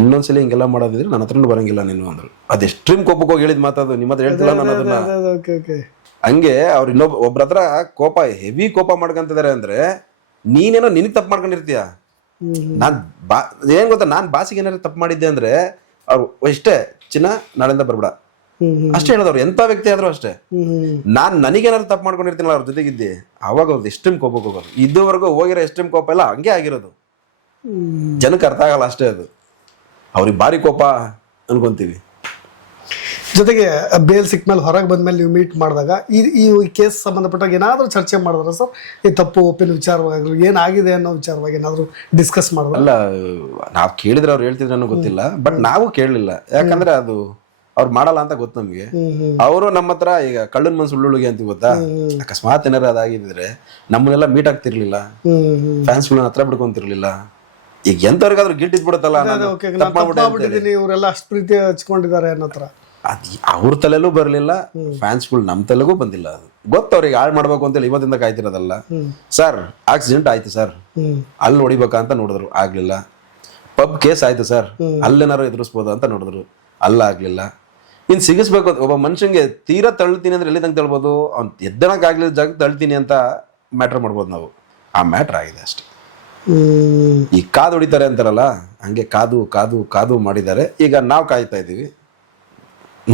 ಇನ್ನೊಂದ್ಸಲಿ ಹಿಂಗೆಲ್ಲ ಮಾಡೋದಿದ್ರೆ ನನ್ನ ಹತ್ರನೂ ಬರಂಗಿಲ್ಲ ನೀನು ಅಂದ್ರು. ಅದು ಎಕ್ಸ್ಟ್ರೀಮ್ ಕೋಪಕ್ಕೆ ಹೋಗಿ ಹೇಳಿದ ಮಾತದು, ನಿಮ್ಮ ಹತ್ರ ಹೇಳ್ತಿಲ್ಲ ನಾನು ಅದನ್ನ. ಹಂಗೆ ಅವ್ರು ಒಬ್ರ ಹತ್ರ ಕೋಪ ಹೆವಿ ಕೋಪ ಮಾಡ್ಕೊಂತಿದಾರೆ ಅಂದ್ರೆ ನೀನೇನೋ ನಿನಗೆ ತಪ್ಪು ಮಾಡ್ಕೊಂಡಿರ್ತೀಯ. ನಾನ್ ಏನ್ ಗೊತ್ತಾ, ನಾನ್ ಬಾಸಿಗೆ ಏನಾದ್ರು ತಪ್ಪು ಮಾಡಿದ್ದೆ ಅಂದ್ರೆ ಅವ್ರು ಇಷ್ಟೇ ಚಿನ್ನ ನಾಳೆಯಿಂದ ಬರ್ಬೇಡ ಅಷ್ಟೇ ಹೇಳಿದವ್ರು, ಎಂತ ವ್ಯಕ್ತಿ ಆದ್ರೂ ಅಷ್ಟೇ. ನಾನ್ ನನಗೇನಾದ್ರು ತಪ್ಪು ಮಾಡ್ಕೊಂಡಿರ್ತೀನಲ್ಲ ಅವ್ರ ಜೊತೆಗಿದ್ದೆ, ಅವಾಗ ಅವ್ರದ್ದು ಎಕ್ಸ್ಟ್ರೀಮ್ ಕೋಪಕ್ಕೆ ಹೋಗೋದು. ಇದುವರೆಗೂ ಹೋಗಿರೋ ಎಕ್ಸ್ಟ್ರೀಮ್ ಕೋಪ ಎಲ್ಲ ಹಂಗೆ ಆಗಿರೋದು, ಜನಕ್ಕೆ ಅರ್ಥ ಆಗಲ್ಲ ಅಷ್ಟೇ. ಅದು ಅವ್ರಿಗೆ ಭಾರಿ ಕೋಪ ಅನ್ಕೊಂತೀವಿ. ಜೊತೆಗೆ ಬೇಲ್ ಸಿಕ್ಕ ಮೇಲೆ ಹೊರಗೆ ಬಂದ್ಮೇಲೆ ನೀವು ಮೀಟ್ ಮಾಡಿದಾಗ ಈ ಕೇಸ್ ಸಂಬಂಧಪಟ್ಟಾಗ ಏನಾದರೂ ಚರ್ಚೆ ಮಾಡಿದ್ರ ಸರ್? ಈ ತಪ್ಪು ಒಪ್ಪಿನ ವಿಚಾರವಾಗಲಿ ಏನಾಗಿದೆ ಅನ್ನೋ ವಿಚಾರವಾಗಿ ಏನಾದರೂ ಡಿಸ್ಕಸ್ ಮಾಡಿದ್ರ? ಅಲ್ಲ, ನಾವ್ ಕೇಳಿದ್ರೆ ಅವ್ರು ಹೇಳ್ತಿದ್ರೆ ಅನ್ನೋ ಗೊತ್ತಿಲ್ಲ, ಬಟ್ ನಾವು ಕೇಳಲಿಲ್ಲ. ಯಾಕಂದ್ರೆ ಅದು ಅವ್ರು ಮಾಡಲ್ಲ ಅಂತ ಗೊತ್ತು ನಮ್ಗೆ. ಅವರು ನಮ್ಮ ಹತ್ರ ಈಗ ಕಳ್ಳನ್ ಮನ್ಸು ಉಳ್ಳುಳಿಗೆ ಅಂತ ಗೊತ್ತಾ, ಅಕಸ್ಮಾತ್ ಏನಾರ ಅದಾಗಿದ್ರೆ ನಮ್ಮನ್ನೆಲ್ಲ ಮೀಟ್ ಆಗ್ತಿರ್ಲಿಲ್ಲ, ಫ್ಯಾನ್ಸ್ಗಳನ್ನ ಹತ್ರ ಬಿಡ್ಕೊಂತಿರ್ಲಿಲ್ಲ. ಈಗ ಎಂತವ್ರಿಗಾದ್ರೂ ಗಿಲ್ಟ್ ಇದ್ಬಿಡುತ್ತಲ್ಲ, ಇವರೆಲ್ಲ ಅಷ್ಟು ಪ್ರೀತಿ ಹಚ್ಕೊಂಡಿದ್ದಾರೆ ಅನ್ನೋ ತರ ಅದ್ ಅವ್ರ ತಲೆಲೂ ಬರ್ಲಿಲ್ಲ, ಫ್ಯಾನ್ಸ್ಗಳು ನಮ್ ತಲೆಗೂ ಬಂದಿಲ್ಲ. ಅದು ಗೊತ್ತು ಅವ್ರಿಗೆ ಹಾಳು ಮಾಡ್ಬೇಕು ಅಂತೇಳಿ ಇವತ್ತಿಂದ ಕಾಯ್ತಿರೋದಲ್ಲ. ಸರ್ ಆಕ್ಸಿಡೆಂಟ್ ಆಯ್ತು ಸರ್, ಅಲ್ಲಿ ಹೊಡಿಬೇಕಂತ ನೋಡಿದ್ರು, ಆಗ್ಲಿಲ್ಲ. ಪಬ್ ಕೇಸ್ ಆಯ್ತು ಸರ್, ಅಲ್ಲೇನಾರು ಎದುರಿಸ್ಬೋದು ಅಂತ ನೋಡಿದ್ರು, ಅಲ್ಲ ಆಗ್ಲಿಲ್ಲ. ಇನ್ ಸಿಗಿಸ್ಬೇಕು ಒಬ್ಬ ಮನುಷ್ಯಂಗೆ ತೀರಾ ತಳ್ತೀನಿ ಅಂದ್ರೆ ಎಲ್ಲಿ ತಂಗ ತಳ್ಬೋದು, ಅವ್ನು ಎದ್ದಣಕ್ಕಾಗ್ಲಿಲ್ಲ ಜಾಗ ತಳ್ತೀನಿ ಅಂತ ಮ್ಯಾಟ್ರ್ ಮಾಡ್ಬೋದು ನಾವು. ಆ ಮ್ಯಾಟ್ರ್ ಆಗಿದೆ ಅಷ್ಟೇ. ಈ ಕಾದು ಹೊಡಿತಾರೆ ಅಂತಾರಲ್ಲ, ಹಂಗೆ ಕಾದು ಕಾದು ಕಾದು ಮಾಡಿದ್ದಾರೆ. ಈಗ ನಾವು ಕಾಯ್ತಾ ಇದೀವಿ,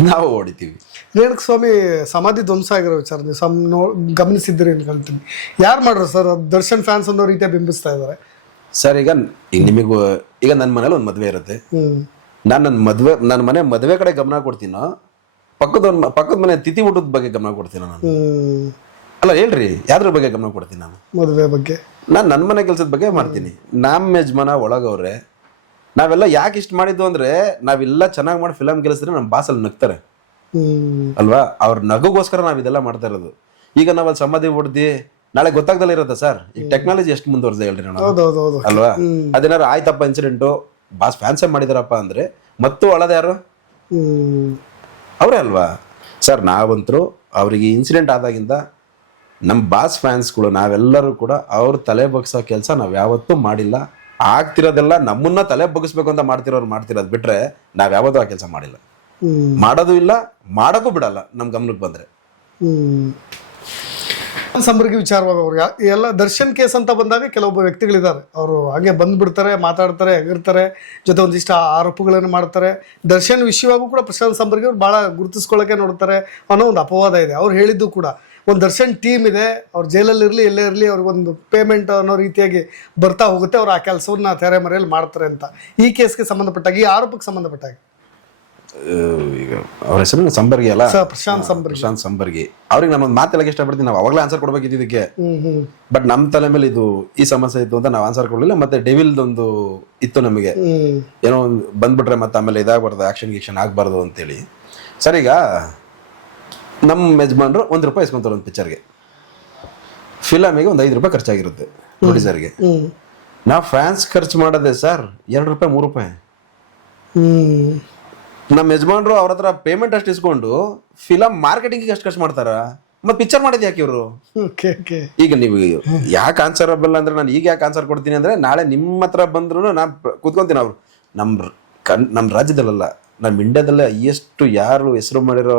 ನಾವು ಹೊಡಿತೀವಿ. ರೇಣುಕ ಸ್ವಾಮಿ ಸಮಾಧಿ ಧ್ವಂಸ ಆಗಿರೋ ವಿಚಾರ ನೀವು ಗಮನಿಸಿದ್ದೀರಿ ಅನ್ಕೊಳ್ತೀನಿ. ಯಾರು ಮಾಡ್ರು ಸರ್? ದರ್ಶನ್ ಫ್ಯಾನ್ಸ್ ಅನ್ನೋ ರೀತಿಯ ಬಿಂಬಿಸ್ತಾ ಇದ್ದಾರೆ ಸರ್. ಈಗ ನಿಮಗೂ ಈಗ ನನ್ನ ಮನೇಲಿ ಒಂದು ಮದುವೆ ಇರುತ್ತೆ, ನಾನು ನನ್ನ ಮನೆ ಮದುವೆ ಕಡೆ ಗಮನ ಕೊಡ್ತೀನೋ, ಪಕ್ಕದ ಮನೆ ತಿಥಿ ಊಟದ ಬಗ್ಗೆ ಗಮನ ಕೊಡ್ತೀನ ನಾನು? ಅಲ್ಲ ಹೇಳ್ರಿ, ಯಾವ್ದ್ರ ಬಗ್ಗೆ ಗಮನ ಕೊಡ್ತೀನಿ ನಾನು? ಮದುವೆ ಬಗ್ಗೆ. ನಾನು ನನ್ನ ಮನೆ ಕೆಲಸದ ಬಗ್ಗೆ ಮಾಡ್ತೀನಿ. ನಮ್ಮ ಯಜಮಾನ ಒಳಗವ್ರೆ, ನಾವೆಲ್ಲ ಯಾಕೆ ಇಷ್ಟ ಮಾಡಿದ್ದು ಅಂದ್ರೆ ನಾವೆಲ್ಲ ಚೆನ್ನಾಗಿ ಮಾಡಿ ಫಿಲಮ್ ಗೆಲ್ಲಿಸಿದ್ರೆ ನಮ್ಮ ಬಾಸಲ್ಲಿ ನಗ್ತಾರೆ ಅಲ್ವಾ, ಅವ್ರ ನಗುಗೋಸ್ಕರ ನಾವ್ ಇದೆಲ್ಲ ಮಾಡ್ತಾ ಇರೋದು. ಈಗ ನಾವಲ್ಲಿ ಸಮಾಧಿ ಹೊಡ್ದಿ ನಾಳೆ ಗೊತ್ತಾಗ್ದಲ್ಲ ಇರತ್ತ ಸರ್. ಈಗ ಟೆಕ್ನಾಲಜಿ ಎಷ್ಟು ಮುಂದುವರೆದ ಹೇಳ್ರಿ ನಾವು, ಅಲ್ವಾ? ಅದೇನಾರು ಆಯ್ತಪ್ಪ ಇನ್ಸಿಡೆಂಟು, ಬಾಸ್ ಫ್ಯಾನ್ಸೇ ಮಾಡಿದಾರಪ್ಪ ಅಂದ್ರೆ ಮತ್ತು ಅಳದ ಯಾರು? ಅವರೇ ಅಲ್ವಾ ಸರ್. ನಾವಂತರೂ ಅವ್ರಿಗೆ ಇನ್ಸಿಡೆಂಟ್ ಆದಾಗಿಂದ ನಮ್ಮ ಬಾಸ್ ಫ್ಯಾನ್ಸ್ಗಳು ನಾವೆಲ್ಲರೂ ಕೂಡ ಅವ್ರ ತಲೆ ಬಗ್ಸೋ ಕೆಲಸ ನಾವ್ ಯಾವತ್ತೂ ಮಾಡಿಲ್ಲ. ಆಗ್ತಿರೋದೆಲ್ಲ ನಮ್ಮನ್ನ ತಲೆ ಬಗ್ಗಿಸ್ಬೇಕು ಅಂತ ಮಾಡ್ತಿರೋದು ಬಿಟ್ರೆ ನಾವ್ ಯಾವತ್ತೂ ಆ ಕೆಲಸ ಮಾಡಿಲ್ಲ, ಮಾಡೋದು ಇಲ್ಲ, ಮಾಡೋಕ್ಕೂ ಬಿಡಲ್ಲ ನಮ್ ಗಮನಕ್ಕೆ ಬಂದ್ರೆ. ಸಂಬರ್ಗಿ ವಿಚಾರವಾಗಿ ಅವ್ರು ಎಲ್ಲ ದರ್ಶನ್ ಕೇಸ್ ಅಂತ ಬಂದಾಗ ಕೆಲವೊಬ್ಬ ವ್ಯಕ್ತಿಗಳಿದ್ದಾರೆ, ಅವರು ಹಾಗೆ ಬಂದ್ಬಿಡ್ತಾರೆ, ಮಾತಾಡ್ತಾರೆ, ಹೆಗರ್ತಾರೆ, ಜೊತೆ ಒಂದಿಷ್ಟು ಆರೋಪಗಳನ್ನು ಮಾಡ್ತಾರೆ. ದರ್ಶನ್ ವಿಷಯವಾಗೂ ಕೂಡ ಪ್ರಶಾಂತ್ ಸಂಬರ್ಗಿ ಅವ್ರು ಭಾಳ ಗುರುತಿಸ್ಕೊಳ್ಳೋಕೆ ನೋಡ್ತಾರೆ ಅನ್ನೋ ಒಂದು ಅಪವಾದ ಇದೆ. ಅವ್ರು ಹೇಳಿದ್ದು ಕೂಡ ಒಂದು ದರ್ಶನ್ ಟೀಮ್ ಇದೆ, ಅವ್ರು ಜೈಲಲ್ಲಿ ಇರಲಿ ಎಲ್ಲೇ ಇರಲಿ ಅವ್ರಿಗೊಂದು ಪೇಮೆಂಟ್ ಅನ್ನೋ ರೀತಿಯಾಗಿ ಬರ್ತಾ ಹೋಗುತ್ತೆ, ಅವ್ರು ಆ ಕೆಲಸವನ್ನ ತೆರೆ ಮರೆಯಲ್ಲಿ ಮಾಡ್ತಾರೆ ಅಂತ. ಈ ಕೇಸ್ಗೆ ಸಂಬಂಧಪಟ್ಟಾಗ, ಈ ಆರೋಪಕ್ಕೆ ಸಂಬಂಧಪಟ್ಟಾಗ ಈಗ ಅವ್ರ ಹೆಸರು ಸಂಬರ್ಗಿ ಅಲ್ಲ, ಪ್ರಶಾಂತ್ ಸಂಬರ್ಗಿ. ಅವ್ರಿಗೆ ನಾನು ಒಂದು ಮಾತೆಲ್ಲ ಇಷ್ಟಪಡ್ತೀನಿ, ನಾವು ಅವಾಗಲೇ ಆನ್ಸರ್ ಕೊಡ್ಬೇಕಿತ್ತು ಇದಕ್ಕೆ. ಬಟ್ ನಮ್ಮ ತಲೆ ಮೇಲೆ ಇದು ಈ ಸಮಸ್ಯೆ ಇತ್ತು ಅಂತ ನಾವು ಆನ್ಸರ್ ಕೊಡಲಿಲ್ಲ. ಮತ್ತೆ ಡೆವಿಲ್ದೊಂದು ಇತ್ತು ನಮಗೆ, ಏನೋ ಒಂದು ಬಂದ್ಬಿಟ್ರೆ ಮತ್ತೆ ಆಮೇಲೆ ಇದಾಗಬಾರ್ದು, ಆಕ್ಷನ್ ಆಗ್ಬಾರ್ದು ಅಂತೇಳಿ. ಸರ್ ಈಗ ನಮ್ಮ ಯಜಮಾನ್ರು ₹1 ಇಸ್ಕೊಂತಾರೆ ಒಂದು ಪಿಕ್ಚರ್ಗೆ. ಫಿಲಮಿಗೆ ಒಂದು ₹5 ಖರ್ಚಾಗಿರುತ್ತೆ ಪ್ರೊಡ್ಯೂಸರ್ಗೆ. ನಾವು ಫ್ಯಾನ್ಸ್ ಖರ್ಚು ಮಾಡೋದೇ ಸರ್ ₹2 ₹3. ನಮ್ಮ ಯಜಮಾನ್ರು ಅವ್ರ ಹತ್ರ ಪೇಮೆಂಟ್ ಅಷ್ಟು ಇಸ್ಕೊಂಡು ಫಿಲಮ್ ಮಾರ್ಕೆಟಿಂಗ್ ಅಷ್ಟು ಖರ್ಚು ಮಾಡ್ತಾರ, ಮತ್ತೆ ಪಿಕ್ಚರ್ ಮಾಡಿದ್ ಯಾಕೆ ಇವರು? ಈಗ ನೀವು ಯಾಕೆ ಆನ್ಸರಬಲ್ ಅಂದ್ರೆ, ನಾನು ಈಗ ಯಾಕೆ ಆನ್ಸರ್ ಕೊಡ್ತೀನಿ ಅಂದ್ರೆ, ನಾಳೆ ನಿಮ್ಮ ಹತ್ರ ಬಂದ್ರು ನಾನು ಕೂತ್ಕೊಂತೀನಿ. ಅವ್ರು ನಮ್ಮ ರಾಜ್ಯದಲ್ಲ, ನಮ್ಮ ಇಂಡಿಯಾದಲ್ಲೇ ಹೈಯೆಸ್ಟ್ ಯಾರು ಹೆಸರು ಮಾಡಿರೋ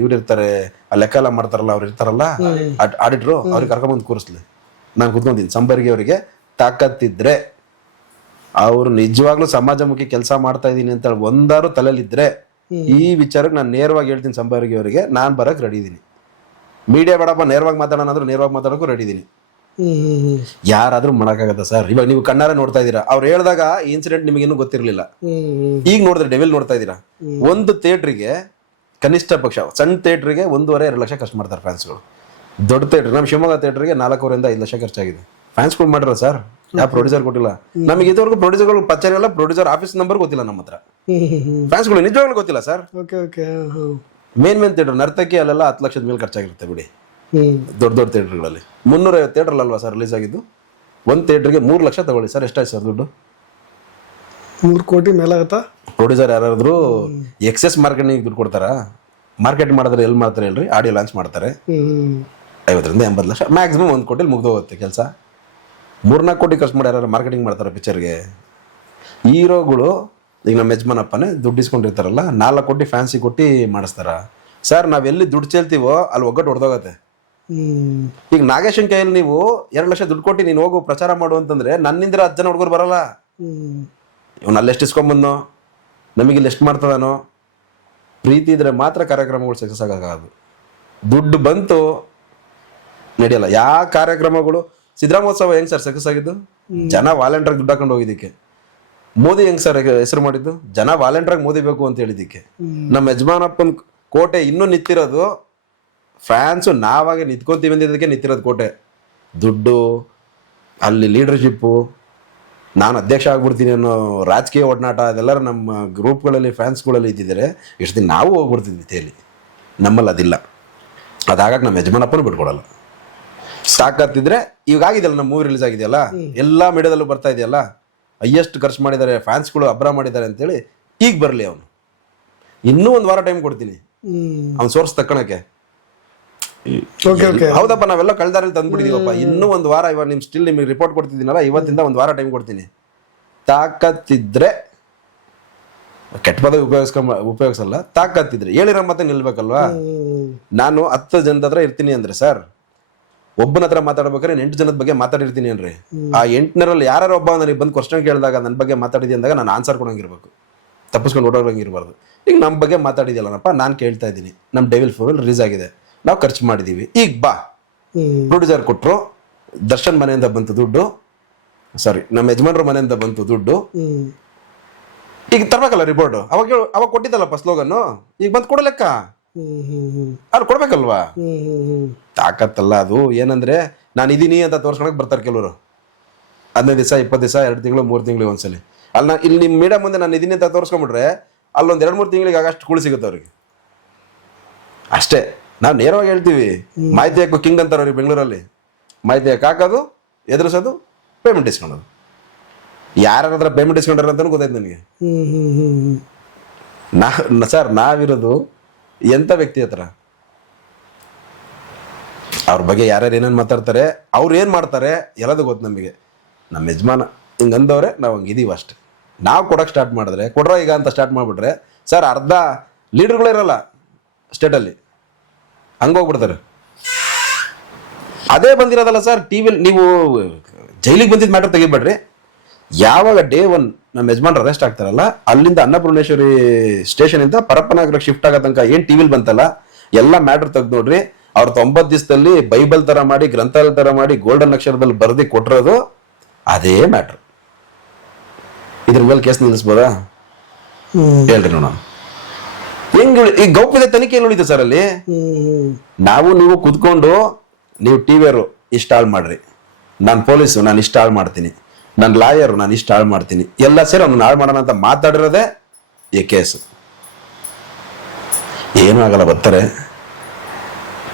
ಇವ್ರು ಇರ್ತಾರೆ, ಆ ಲೆಕ್ಕ ಎಲ್ಲ ಮಾಡ್ತಾರಲ್ಲ, ಅವ್ರು ಇರ್ತಾರಲ್ಲ ಆಡಿಟ್ರು, ಅವ್ರಿಗೆ ಕರ್ಕೊಂಬಂದು ಕೂರಿಸ್ಲಿ, ನಾನು ಕೂತ್ಕೊಂತೀನಿ. ಸಂಬರ್ಗಿ ಅವರಿಗೆ ತಾಕತ್ತಿದ್ರೆ, ಅವ್ರು ನಿಜವಾಗ್ಲೂ ಸಮಾಜಮುಖಿ ಕೆಲಸ ಮಾಡ್ತಾ ಇದೀನಿ ಅಂತ ಒಂದಾರು ತಲೆಯಲ್ಲಿದ್ರೆ ಈ ವಿಚಾರಕ್ಕೆ ನಾನು ನೇರವಾಗಿ ಹೇಳ್ತೀನಿ. ಸಂಬರ್ಗಿ ಅವರಿಗೆ ನಾನು ಬರಕ್ ರೆಡಿ ಇದೀನಿ. ಮೀಡಿಯಾ ಬೇಡಪ್ಪ, ನೇರವಾಗಿ ಮಾತಾಡೋಣ ಅಂದ್ರೆ ನೇರವಾಗಿ ಮಾತಾಡೋಕ್ಕೂ ರೆಡಿ ಇದೀನಿ. ಯಾರಾದ್ರೂ ಮಾಡಕ್ಕಾಗತ್ತ ಸರ್? ಇವಾಗ ನೀವು ಕಣ್ಣಾರೆ ನೋಡ್ತಾ ಇದೀರಾ, ಅವ್ರು ಹೇಳಿದಾಗ ಇನ್ಸಿಡೆಂಟ್ ನಿಮಗೇನು ಗೊತ್ತಿರ್ಲಿಲ್ಲ, ಈಗ ನೋಡಿದ್ರೆ ಡೆವಿಲ್ ನೋಡ್ತಾ ಇದೀರಾ. ಒಂದು ಥಿಯೇಟ್ರಿಗೆ ಕನಿಷ್ಠ ಪಕ್ಷ ಸಣ್ಣ ಥಿಯೇಟ್ರಿಗೆ 1.5-2 ಲಕ್ಷ ಖರ್ಚು ಮಾಡ್ತಾರೆ ಫ್ಯಾನ್ಸ್ಗಳು. ದೊಡ್ಡ ಥಿಯೇಟ್ರ್ ನಮ್ಮ ಶಿವಮೊಗ್ಗ ಥಿಯೇಟ್ರಿಗೆ 4.5 5 ಲಕ್ಷ ಖರ್ಚಾಗಿದೆ. ಫ್ಯಾನ್ಸ್ಗಳು ಮಾಡಿರ ಸರ್, ಯಾವ ಪ್ರೊಡ್ಯೂಸರ್ ಕೊಟ್ಟಿಲ್ಲ ನಮಗೆ ಇದುವರೆಗೂ. ಪ್ರೊಡ್ಯೂಸರ್ಗಳು ಪಚಾರ ಎಲ್ಲ, ಪ್ರೊಡ್ಯೂಸರ್ ಆಫೀಸ್ ನಂಬರ್ ಗೊತ್ತಿಲ್ಲ ನಮ್ಮ ಹತ್ರ. ಫ್ಯಾನ್ಸ್ಗಳು ನಿಜವಾಗ್ಲೂ ಗೊತ್ತಿಲ್ಲ ಸರ್. ಮೇನ್ ಥಿಯೇಟರ್ ನರ್ತಕಿ ಅಲ್ಲೆಲ್ಲ 10 ಲಕ್ಷದ ಮೇಲೆ ಖರ್ಚಾಗಿರುತ್ತೆ ಬಿಡಿ. ದೊಡ್ಡ ಥಿಯೇಟರ್ಗಳಲ್ಲಿ 350 ಥಿಯೇಟರ್ ಅಲ್ವಾ ಸರ್ ರಿಲೀಸ್ ಆಗಿದ್ದು? ಒಂದು ಥಿಯೇಟರ್ಗೆ 3 ಲಕ್ಷ ತಗೊಳ್ಳಿ ಸರ್, ಎಷ್ಟಾಯ್ತು ಸರ್ ದುಡ್ಡು? 3 ಕೋಟಿ ಮೇಲಾಗತ್ತಾ? ಪ್ರೊಡ್ಯೂಸರ್ ಯಾರಾದ್ರೂ ಎಕ್ಸೆಸ್ ಮಾರ್ಕೆಟಿಂಗ್ ದುಡ್ಡು ಕೊಡ್ತಾರ? ಮಾರ್ಕೆಟ್ ಮಾಡಿದ್ರೆ ಎಲ್ಲಿ ಮಾಡ್ತಾರೆ ಹೇಳ್ರಿ? ಆಡಿಯೋ ಲಾಂಚ್ ಮಾಡ್ತಾರೆ, 50 ರಿಂದ 80 ಲಕ್ಷ ಮ್ಯಾಕ್ಸಿಮಮ್ 1 ಕೋಟಿಲಿ ಮುಗ್ದೋಗುತ್ತೆ ಕೆಲಸ. 3-4 ಕೋಟಿ ಖರ್ಚು ಮಾಡಿ ಯಾರು ಮಾರ್ಕೆಟಿಂಗ್ ಮಾಡ್ತಾರೆ ಪಿಕ್ಚರ್ಗೆ? ಹೀರೋಗಳು ಈಗ ನಮ್ಮ ಯಜಮಾನಪ್ಪನೇ ದುಡ್ಡು ಇಸ್ಕೊಂಡಿರ್ತಾರಲ್ಲ, 4 ಕೋಟಿ ಫ್ಯಾನ್ಸಿ ಕೊಟ್ಟು ಮಾಡಿಸ್ತಾರ ಸರ್. ನಾವೆಲ್ಲಿ ದುಡ್ಡು ಚೆಲ್ತೀವೋ ಅಲ್ಲಿ ಒಗ್ಗಟ್ಟು ಹೊಡೆದೋಗತ್ತೆ. ಈಗ ನಾಗೇಶನ್ ಕೈಯಲ್ಲಿ ನೀವು 2 ಲಕ್ಷ ದುಡ್ಡು ಕೊಟ್ಟು ನೀನು ಹೋಗು ಪ್ರಚಾರ ಮಾಡು ಅಂತಂದ್ರೆ ನನ್ನಿಂದ 10 ಜನ ಹುಡುಗರು ಬರಲ್ಲ. ಇವ್ನು ಅಲ್ಲೆಷ್ಟು ಇಸ್ಕೊಂಬಂದನೋ, ನಮಗೆ ಇಲ್ಲಿ ಎಷ್ಟು ಮಾಡ್ತದಾನೋ. ಪ್ರೀತಿ ಇದ್ರೆ ಮಾತ್ರ ಕಾರ್ಯಕ್ರಮಗಳು ಸಕ್ಸಸ್ ಆಗೋದು. ದುಡ್ಡು ಬಂತು ನಡೆಯಲ್ಲ. ಯಾವ ಕಾರ್ಯಕ್ರಮಗಳು, ಸಿದ್ದರಾಮೋತ್ಸವ ಹೆಂಗ್ ಸರ್ ಸಕ್ಸಸ್ ಆಗಿದ್ದು? ಜನ ವಾಲಂಟಿಯರ್ ದುಡ್ಡು ಹಾಕೊಂಡು ಹೋಗಿದ್ದಕ್ಕೆ. ಮೋದಿ ಹೆಂಗ್ ಸರ್ ಹೆಸರು ಮಾಡಿದ್ದು? ಜನ ವಾಲಂಟಿಯರ್ ಮೋದಿ ಬೇಕು ಅಂತ ಹೇಳಿದ್ದಕ್ಕೆ. ನಮ್ಮ ಯಜಮಾನಪ್ಪನ ಕೋಟೆ ಇನ್ನೂ ನಿಂತಿರೋದು ಫ್ಯಾನ್ಸು ನಾವಾಗೆ ನಿಂತ್ಕೊಂತೀವಿ ಅಂದಿದ್ದಕ್ಕೆ ನಿಂತಿರೋದು ಕೋಟೆ. ದುಡ್ಡು, ಅಲ್ಲಿ ಲೀಡರ್ಶಿಪ್ಪು, ನಾನು ಅಧ್ಯಕ್ಷ ಆಗ್ಬಿಡ್ತೀನಿ ಅನ್ನೋ ರಾಜಕೀಯ ಒಡನಾಟ ಅದೆಲ್ಲರೂ ನಮ್ಮ ಗ್ರೂಪ್ಗಳಲ್ಲಿ ಫ್ಯಾನ್ಸ್ಗಳಲ್ಲಿ ಇದ್ದಿದ್ದಾರೆ. ಎಷ್ಟು ದಿನ ನಾವು ಹೋಗ್ಬಿಡ್ತಿದ್ವಿ ತೇಲಿ. ನಮ್ಮಲ್ಲಿ ಅದಿಲ್ಲ. ಅದಾಗಕ್ಕೆ ನಮ್ಮ ಯಜಮಾನಪ್ಪನೂ ಬಿಟ್ಕೊಡಲ್ಲ. ಸಾಕತ್ತಿದ್ರೆ ಇವಾಗಾಗಿದೆಯಲ್ಲ, ನಮ್ಮ ಮೂವಿ ರಿಲೀಸ್ ಆಗಿದೆಯಲ್ಲ, ಎಲ್ಲ ಮೀಡಿಯಾದಲ್ಲೂ ಬರ್ತಾ ಇದೆಯಲ್ಲ, ಹೈಯೆಸ್ಟ್ ಖರ್ಚು ಮಾಡಿದ್ದಾರೆ, ಫ್ಯಾನ್ಸ್ಗಳು ಅಬ್ರ ಮಾಡಿದ್ದಾರೆ ಅಂತೇಳಿ. ಈಗ ಬರಲಿ ಅವನು, ಇನ್ನೂ 1 ವಾರ ಟೈಮ್ ಕೊಡ್ತೀನಿ ಅವ್ನು ಸೋರ್ಸ್ ತಕ್ಕಣಕ್ಕೆ. ಹೌದಪ್ಪ, ನಾವೆಲ್ಲ ಕಳ್ದಾರಲ್ಲಿ ತಂದ್ಬಿಟ್ಟಿದೀವಪ್ಪ, ಇನ್ನೂ 1 ವಾರ. ಇವಾಗ ನಿಮ್ಗೆ ರಿಪೋರ್ಟ್ ಕೊಡ್ತಿದ್ದೀನಲ್ಲ, ಇವತ್ತಿಂದ 1 ವಾರ ಟೈಮ್ ಕೊಡ್ತೀನಿ. ತಾಕತ್ತಿದ್ರೆ, ಕೆಟ್ಟ ಪದ ಉಪಯೋಗಿಸಲ್ಲ, ತಾಕತ್ತಿದ್ರೆ ಹೇಳಿರೋ ಮತ್ತೆ ನಿಲ್ಬೇಕಲ್ವಾ. ನಾನು 10 ಜನದ ಹತ್ರ ಇರ್ತೀನಿ ಅಂದ್ರೆ ಸರ್, ಒಬ್ಬನ ಹತ್ರ ಮಾತಾಡ್ಬೇಕಾದ್ರೆ 8 ಜನದ ಬಗ್ಗೆ ಮಾತಾಡಿರ್ತೀನಿ ಅನ್ರಿ. ಆ 8ರಲ್ಲಿ ಯಾರು ಒಬ್ಬ ನನಗೆ ಬಂದು ಕ್ವಶನ್ ಕೇಳಿದಾಗ ನನ್ನ ಬಗ್ಗೆ ಮಾತಾಡಿದೆ ಅಂದಾಗ ನಾನು ಆನ್ಸರ್ ಕೊಡಂಗಿರ್ಬೇಕು, ತಪ್ಪಿಸ್ಕೊಂಡು ಓಡೋರಂಗಿರ್ಬಾರ್ದು. ಈಗ ನಮ್ಮ ಬಗ್ಗೆ ಮಾತಾಡಿದ್ಯಲ್ಲನಪ್ಪ, ನಾನು ಕೇಳ್ತಾ ಇದ್ದೀನಿ. ನಮ್ಮ ಡೆವಿಲ್ 4 ರಿಲೀಸ್ ಆಗಿದೆ, ನಾವು ಖರ್ಚು ಮಾಡಿದೀವಿ, ಈಗ ಬಾ. ಪ್ರೊಡ್ಯೂಸರ್ ಕೊಟ್ಟರು, ದರ್ಶನ್ ಮನೆಯಿಂದ ಬಂತು ದುಡ್ಡು, ಸಾರಿ ನಮ್ಮ ಯಜಮಾನ್ರ ಮನೆಯಿಂದ ಬಂತು ದುಡ್ಡು. ಈಗ ತರ್ಬೇಕಲ್ಲ ರಿಪೋರ್ಟ್. ಅವಾಗ ಕೊಟ್ಟಿದ್ದಲ್ಲಪ್ಪ ಸ್ಲೋಗನ್ನು, ಈಗ ಬಂದು ಕೊಡಲೆಕ್ಕ ಅವ್ರು ಕೊಡ್ಬೇಕಲ್ವಾ. ತಾಕತ್ತಲ್ಲ ಅದು. ಏನಂದ್ರೆ ನಾನು ಇದೀನಿ ಅಂತ ತೋರ್ಸ್ಕೊಳಕ್ ಬರ್ತಾರೆ ಕೆಲವರು. 15 ದಿವಸ 20 ದಿವಸ 2 ತಿಂಗಳು 3 ತಿಂಗಳಿಗೆ ಒಂದ್ಸಲಿ. ಅಲ್ಲಿ ಇಲ್ಲಿ ನಿಮ್ಮ ಮೀಡಿಯಾ ಮುಂದೆ ನಾನು ಇದೀನಿ ಅಂತ ತೋರ್ಸ್ಕೊಂಡ್ಬಿಟ್ರೆ ಅಲ್ಲೊಂದು 2-3 ತಿಂಗಳಿಗೆ ಆಗಷ್ಟು ಕೂಳಿ ಸಿಗುತ್ತೆ ಅವ್ರಿಗೆ ಅಷ್ಟೇ. ನಾವು ನೇರವಾಗಿ ಹೇಳ್ತೀವಿ, ಮಾಹಿತಿ ಹಾಕೋ ಕಿಂಗ್ ಅಂತಾರೆ ಅವ್ರಿಗೆ ಬೆಂಗಳೂರಲ್ಲಿ. ಮಾಹಿತಿ ಹಾಕೋದು, ಎದುರಿಸೋದು, ಪೇಮೆಂಟ್ ಇಸ್ಕೊಳೋದು. ಯಾರ ಹತ್ರ ಪೇಮೆಂಟ್ ಇಸ್ಕೊಂಡ್ರ ಅಂತ ಗೊತ್ತಾಯ್ತು ನನಗೆ. ಸರ್ ನಾವಿರೋದು ಎಂಥ ವ್ಯಕ್ತಿ ಹತ್ರ? ಅವ್ರ ಬಗ್ಗೆ ಯಾರ್ಯಾರು ಏನೇನು ಮಾತಾಡ್ತಾರೆ, ಅವ್ರು ಏನು ಮಾಡ್ತಾರೆ ಎಲ್ಲದು ಗೊತ್ತು ನಮಗೆ. ನಮ್ಮ ಯಜಮಾನ ಹಿಂಗೆ ಅಂದವ್ರೆ, ನಾವು ಹಂಗೆ ಇದೀವಿ ಅಷ್ಟೆ. ನಾವು ಕೊಡೋಕೆ ಸ್ಟಾರ್ಟ್ ಮಾಡಿದ್ರೆ, ಕೊಡ್ರೋ ಈಗ ಅಂತ ಸ್ಟಾರ್ಟ್ ಮಾಡಿಬಿಟ್ರೆ ಸರ್, ಅರ್ಧ ಲೀಡರ್ಗಳೇ ಇರಲ್ಲ ಸ್ಟೇಟಲ್ಲಿ, ಹಂಗೋಗ್ಬಿಡ್ತಾರೆ. ಅದೇ ಬಂದಿರೋದಲ್ಲ ಸರ್ ಟಿವಿಲಿ. ನೀವು ಜೈಲಿಗೆ ಬಂದಿದ್ದ ಮ್ಯಾಟ್ರ್ ತೆಗಿಬೇಡ್ರಿ. ಯಾವಾಗ ಡೇ 1 ನಮ್ಮ ಯಜಮಾನ್ರು ಅರೆಸ್ಟ್ ಆಗ್ತಾರಲ್ಲ, ಅಲ್ಲಿಂದ ಅನ್ನಪೂರ್ಣೇಶ್ವರಿ ಸ್ಟೇಷನ್ ಇಂದ ಪರಪ್ಪನಗರಕ್ಕೆ ಶಿಫ್ಟ್ ಆಗೋ ತನಕ ಏನು ಟಿವಿಲಿ ಬಂತಲ್ಲ ಎಲ್ಲ ಮ್ಯಾಟ್ರ್ ತೆಗ್ದು ನೋಡ್ರಿ. ಅವ್ರು 90 ದಿವಸದಲ್ಲಿ ಬೈಬಲ್ ತರ ಮಾಡಿ, ಗ್ರಂಥಾಲಯ ತರ ಮಾಡಿ, ಗೋಲ್ಡನ್ ಅಕ್ಷರದಲ್ಲಿ ಬರ್ದಿ ಕೊಟ್ಟಿರೋದು ಅದೇ ಮ್ಯಾಟ್ರ್. ಇದ್ರ ಮೇಲೆ ಕೇಸ್ ನಿಲ್ಲಿಸ್ಬೋದಾ ಹೇಳ್ರಿ ನೋಡೋಣ. ಹೆಂಗ್ ಈ ಗೌಪ್ಯತೆ ತನಿಖೆ ಎಲ್ಲಿ ಉಳಿತು ಸರ್ ಅಲ್ಲಿ? ನಾವು ನೀವು ಕುತ್ಕೊಂಡು, ನೀವು ಟಿವಿಯವರು ಇಷ್ಟ ಹಾಳು ಮಾಡ್ರಿ, ನಾನು ಪೊಲೀಸು ನಾನು ಇಷ್ಟ ಹಾಳು ಮಾಡ್ತೀನಿ, ನನ್ನ ಲಾಯರು ನಾನು ಇಷ್ಟ ಹಾಳು ಮಾಡ್ತೀನಿ, ಎಲ್ಲ ಸೇರಿ ಅವ್ನು ಹಾಳು ಮಾಡೋಣ ಅಂತ ಮಾತಾಡಿರೋದೇ ಈ ಕೇಸು. ಏನೂ ಆಗಲ್ಲ, ಬರ್ತಾರೆ.